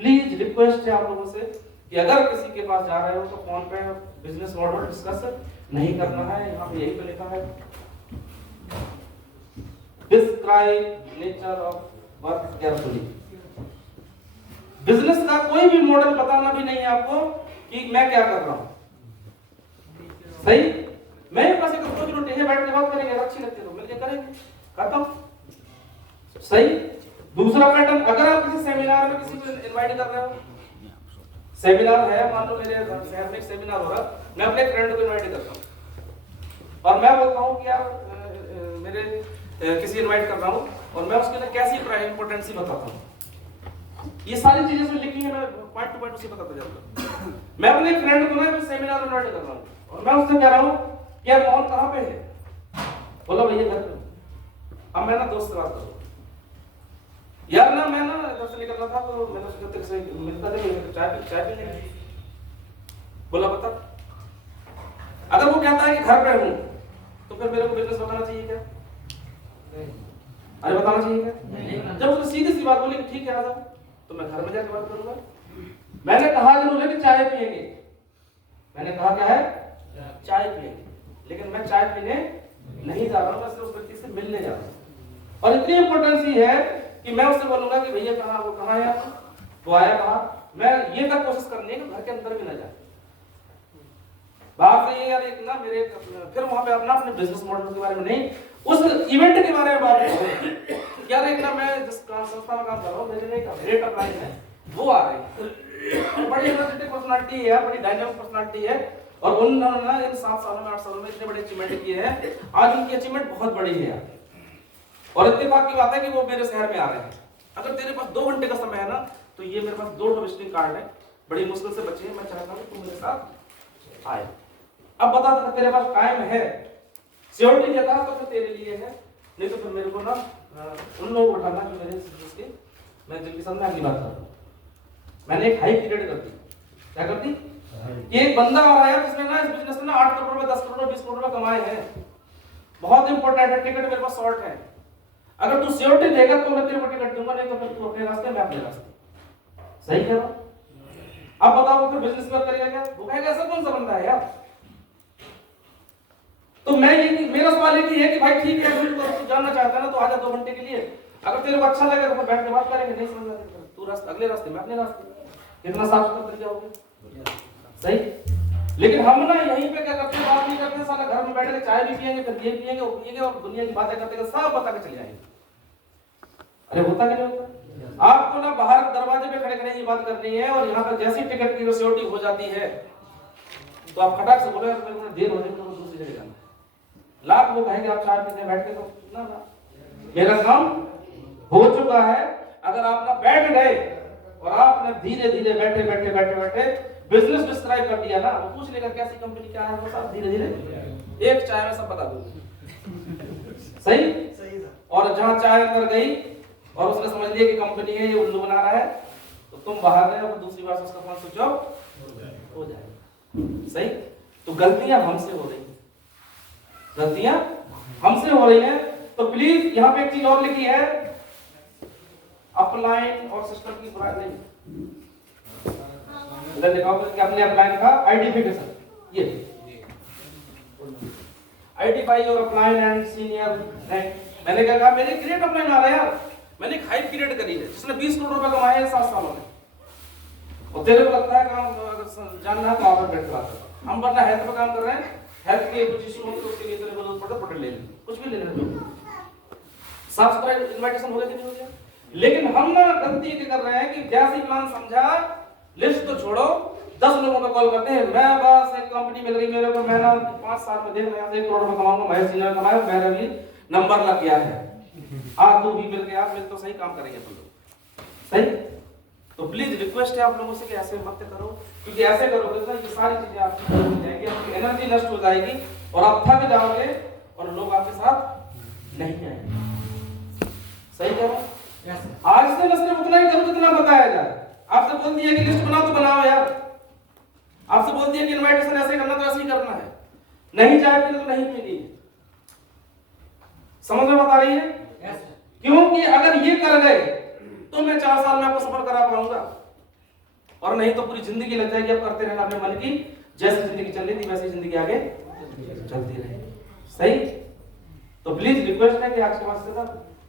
प्लीज रिक्वेस्ट है आप लोगों से कि अगर किसी के पास जा रहे हो तो फोन पे बिजनेस मॉडल डिस्कस नहीं करना है। यहाँ पे यही तो लिखा है, describe nature of work carefully. Business का कोई भी मॉडल बताना भी नहीं है आपको कि मैं क्या कर रहा हूं। सही, मैं पास एक रोज रोटी है, बैठ के बात करेंगे, अच्छी लगती है तो मिलके करेंगे, खत्म। सही। दूसरा पैटर्न, अगर आप किसी सेमिनार में किसी को इनवाइट कर रहे हो, सेमिनार है, मान लो मेरे शहर में एक सेमिनार हो रहा, मैं अपने फ्रेंड को इनवाइट करता हूं और मैं बोलता हूं कि यार मेरे किसी इनवाइट कर रहा हूं और मैं उसके लिए कैसी इंपॉर्टेंसी बताता हूं। ये सारी चीजें जो लिखी है मैं पॉइंट टू पॉइंट उसे बताता जाऊंगा। मैं अपने एक फ्रेंड को ना सेमिनार में इनवाइट कर रहा हूं और मैं उससे कह रहा हूं कि यार मोहन कहां पे है? बोला भैया घर पे। अब मैं ना दोस्त से बात करूं, यार ना मैं ना घर से निकल रहा था तो मैंने सोचा तेरे से मिलता नहीं, चाय पी लेंगे। बोला बता। अगर वो कहता है कि घर पे हूं तो फिर मेरे को बिजनेस बताना चाहिए क्या? अरे बताना चाहिए क्या? जब उसने सीधी सी बात बोली कि ठीक है आ जाओ, तो मैं घर में जाकर बात करूंगा। मैंने कहा जरूर है कि चाय पिएंगे, मैंने कहा क्या है? चाय पिएंगे, लेकिन मैं चाय पीने नहीं जा रहा हूं, मैं सिर्फ उस व्यक्ति से मिलने जा रहा हूं। और इतनी इंपॉर्टेंस है कि मैं उससे बोलूंगा कि भैया कहाँ, वो कहाँ है, वो आया कहाँ। मैं ये तक कोशिश करनी है कि घर के अंदर भी ना जाए, बाहर से। यार एक ना मेरे फिर वहां पे अपने बिजनेस मॉडल के बारे में नहीं, उस इवेंट के बारे में बात करें। यार एक ना मैं जिस संस्था में काम कर रहा हूँ, मेरे लिए ग्रेट अपलाइन है, वो आ रहे हैं, बड़ी एनर्जेटिक पर्सनालिटी है, बड़ी डायनामिक पर्सनालिटी है और उन्होंने इन 7 सालों में 8 सालों में इतने बड़े अचीवमेंट किए हैं। आज उनकी अचीवमेंट बहुत बड़ी है और इत्तेफाक की बात है कि वो मेरे शहर में आ रहे हैं। अगर तेरे पास 2 घंटे का समय है ना, तो ये मेरे पास 2 विजिटिंग कार्ड है, बड़ी मुश्किल से बचे हैं, मैं चाहता हूँ तू मेरे साथ आए। अब बता दो तेरे पास टाइम है, सिक्योरिटी देता है तो फिर तेरे लिए है, नहीं तो फिर मेरे को ना उन लोगों को उठाना जो मेरे जिसके मैं जिनके साथ में अगली बात करूँ। मैंने एक हाई पीरियड कर दी। क्या कर दी? कि एक बंदा आ रहा है जिसने ना इस बिजनेस में ना 8 करोड़ रुपए, 10 करोड़ रुपए, 20 करोड़ रुपए कमाए हैं। बहुत इंपॉर्टेंट है, टिकट मेरे पास शॉर्ट है। अगर तू सिक्योरिटी देगा तो मैं तेरे को टिकट दूंगा, नहीं तो फिर तू अपने रास्ते, मैं अपने रास्ते। सही कह रहा हूं? अब बताओ वो फिर बिजनेस में करेगा क्या? वो कहेगा ऐसा कौन सा बंदा है यार? तो मैं ये मेरा सवाल ये है कि भाई ठीक है, तू जानना चाहता है ना तो आजा 2 घंटे के लिए, अगर तेरे को अच्छा लगे तो फिर बैठ के बात करेंगे, नहीं समझ में तू रास्ते अगले रास्ते, मैं अपने रास्ते। कितना साफ सुथरा तरीका हो गया। सही। लेकिन हम ना यहीं पे क्या करते हैं, बात नहीं करते, साला घर में बैठ के चाय भी पिएंगे, फिर ये पिएंगे वो पिएंगे और दुनिया की बातें करते सब बता के चले जाएंगे। अरे होता क्या नहीं होता? आपको ना बाहर दरवाजे पे खड़े खड़े ये बात करनी है और यहाँ पर जैसी टिकट की सिक्योरिटी हो जाती है तो आप खटाक से बोले मेरे को देर हो रही है, तो दूसरी जगह जाना। लाख वो कहेंगे आप चाय पीने बैठ के, तो ना मेरा काम हो चुका है। अगर आप ना बैठ गए और आपने धीरे धीरे बैठे बिजनेस डिस्क्राइब कर दिया ना, वो पूछ लेगा कैसी कंपनी क्या है, वो सब धीरे धीरे एक चाय में सब बता दूंगा। सही। और जहां चाय अंदर गई और उसने समझ लिया कि कंपनी है ये उल्लू बना रहा है, तो तुम बाहर गए और दूसरी बार उसका फोन स्विच ऑफ हो जाएगा। सही। तो गलतियां हमसे हो रही हैं, गलतियां हमसे हो रही हैं। तो प्लीज यहाँ पे एक चीज और लिखी है, अपलाइन और सिस्टम की बुराई इधर लिखा होगा कि अपने अपलाइन का आइडेंटिफिकेशन, ये identify your upline and senior rank. मैंने क्या कहा, मेरे ग्रेट अपलाइन आ रहा है यार, मैंने एक हाई पीरियड करी है जिसने 20 करोड़ रुपए कमाए हैं 7 सालों में, और तेरे को लगता है काम जानना है तो आप बैठ के बात करो। हम वरना हेल्थ पे काम कर रहे हैं, हेल्थ के कुछ इशू हो तो उसके लिए तेरे को प्रोडक्ट ले लेंगे, कुछ भी ले लेंगे, साफ सुथरा इन्विटेशन हो गया कि नहीं हो गया। लेकिन हम ना गलती ये कर रहे हैं कि जैसे प्लान समझा, लिस्ट तो छोड़ो, 10 लोगों को कॉल करते हैं, मैं बस एक कंपनी मिल गई मेरे को, मैं ना 5 साल में देख मैं 1 करोड़ रुपए कमाऊंगा, मैं सीनियर कमाया, मेरा भी नंबर लग गया है, आज तू भी मिल गया, मिल तो सही काम करेंगे तुम लोग। सही। तो प्लीज रिक्वेस्ट है आप लोगों से कि ऐसे मत करो, क्योंकि ऐसे करोगे तो ये सारी चीजें आपकी हो जाएंगी, आपकी एनर्जी नष्ट हो जाएगी और आप थक जाओगे और लोग आपके साथ नहीं आएंगे। सही कह रहा हूं? आज से बस उतना ही करो जितना बताया जाए। आपसे बोल दिया कि लिस्ट बनाओ तो बनाओ यार, आप आपसे बोल दिया कि इनविटेशन ऐसे करना तो ऐसे ही करना है, नहीं चाय पी तो नहीं पीनी है। समझ में बता रही है? क्योंकि अगर ये कर गए तो मैं 4 साल में आपको सफर करा पाऊंगा, और नहीं तो पूरी जिंदगी लग जाएगी। अब करते रहना अपने मन की, जैसे जिंदगी चल रही थी वैसी जिंदगी आगे चलती रहे। सही? तो प्लीज रिक्वेस्ट है कि आज के बाद से ना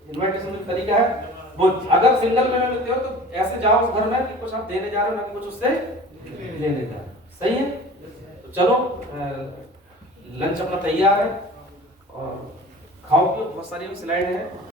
इनविटेशन का तरीका है वो, अगर सिंगल में मिलते हो तो ऐसे जाओ उस घर में कि कुछ आप देने जा रहे हो, ना कि कुछ उससे लेने जा रहे हो। सही है? तो चलो लंच अपना तैयार है और खाओ पियो, बहुत सारी स्लाइड है।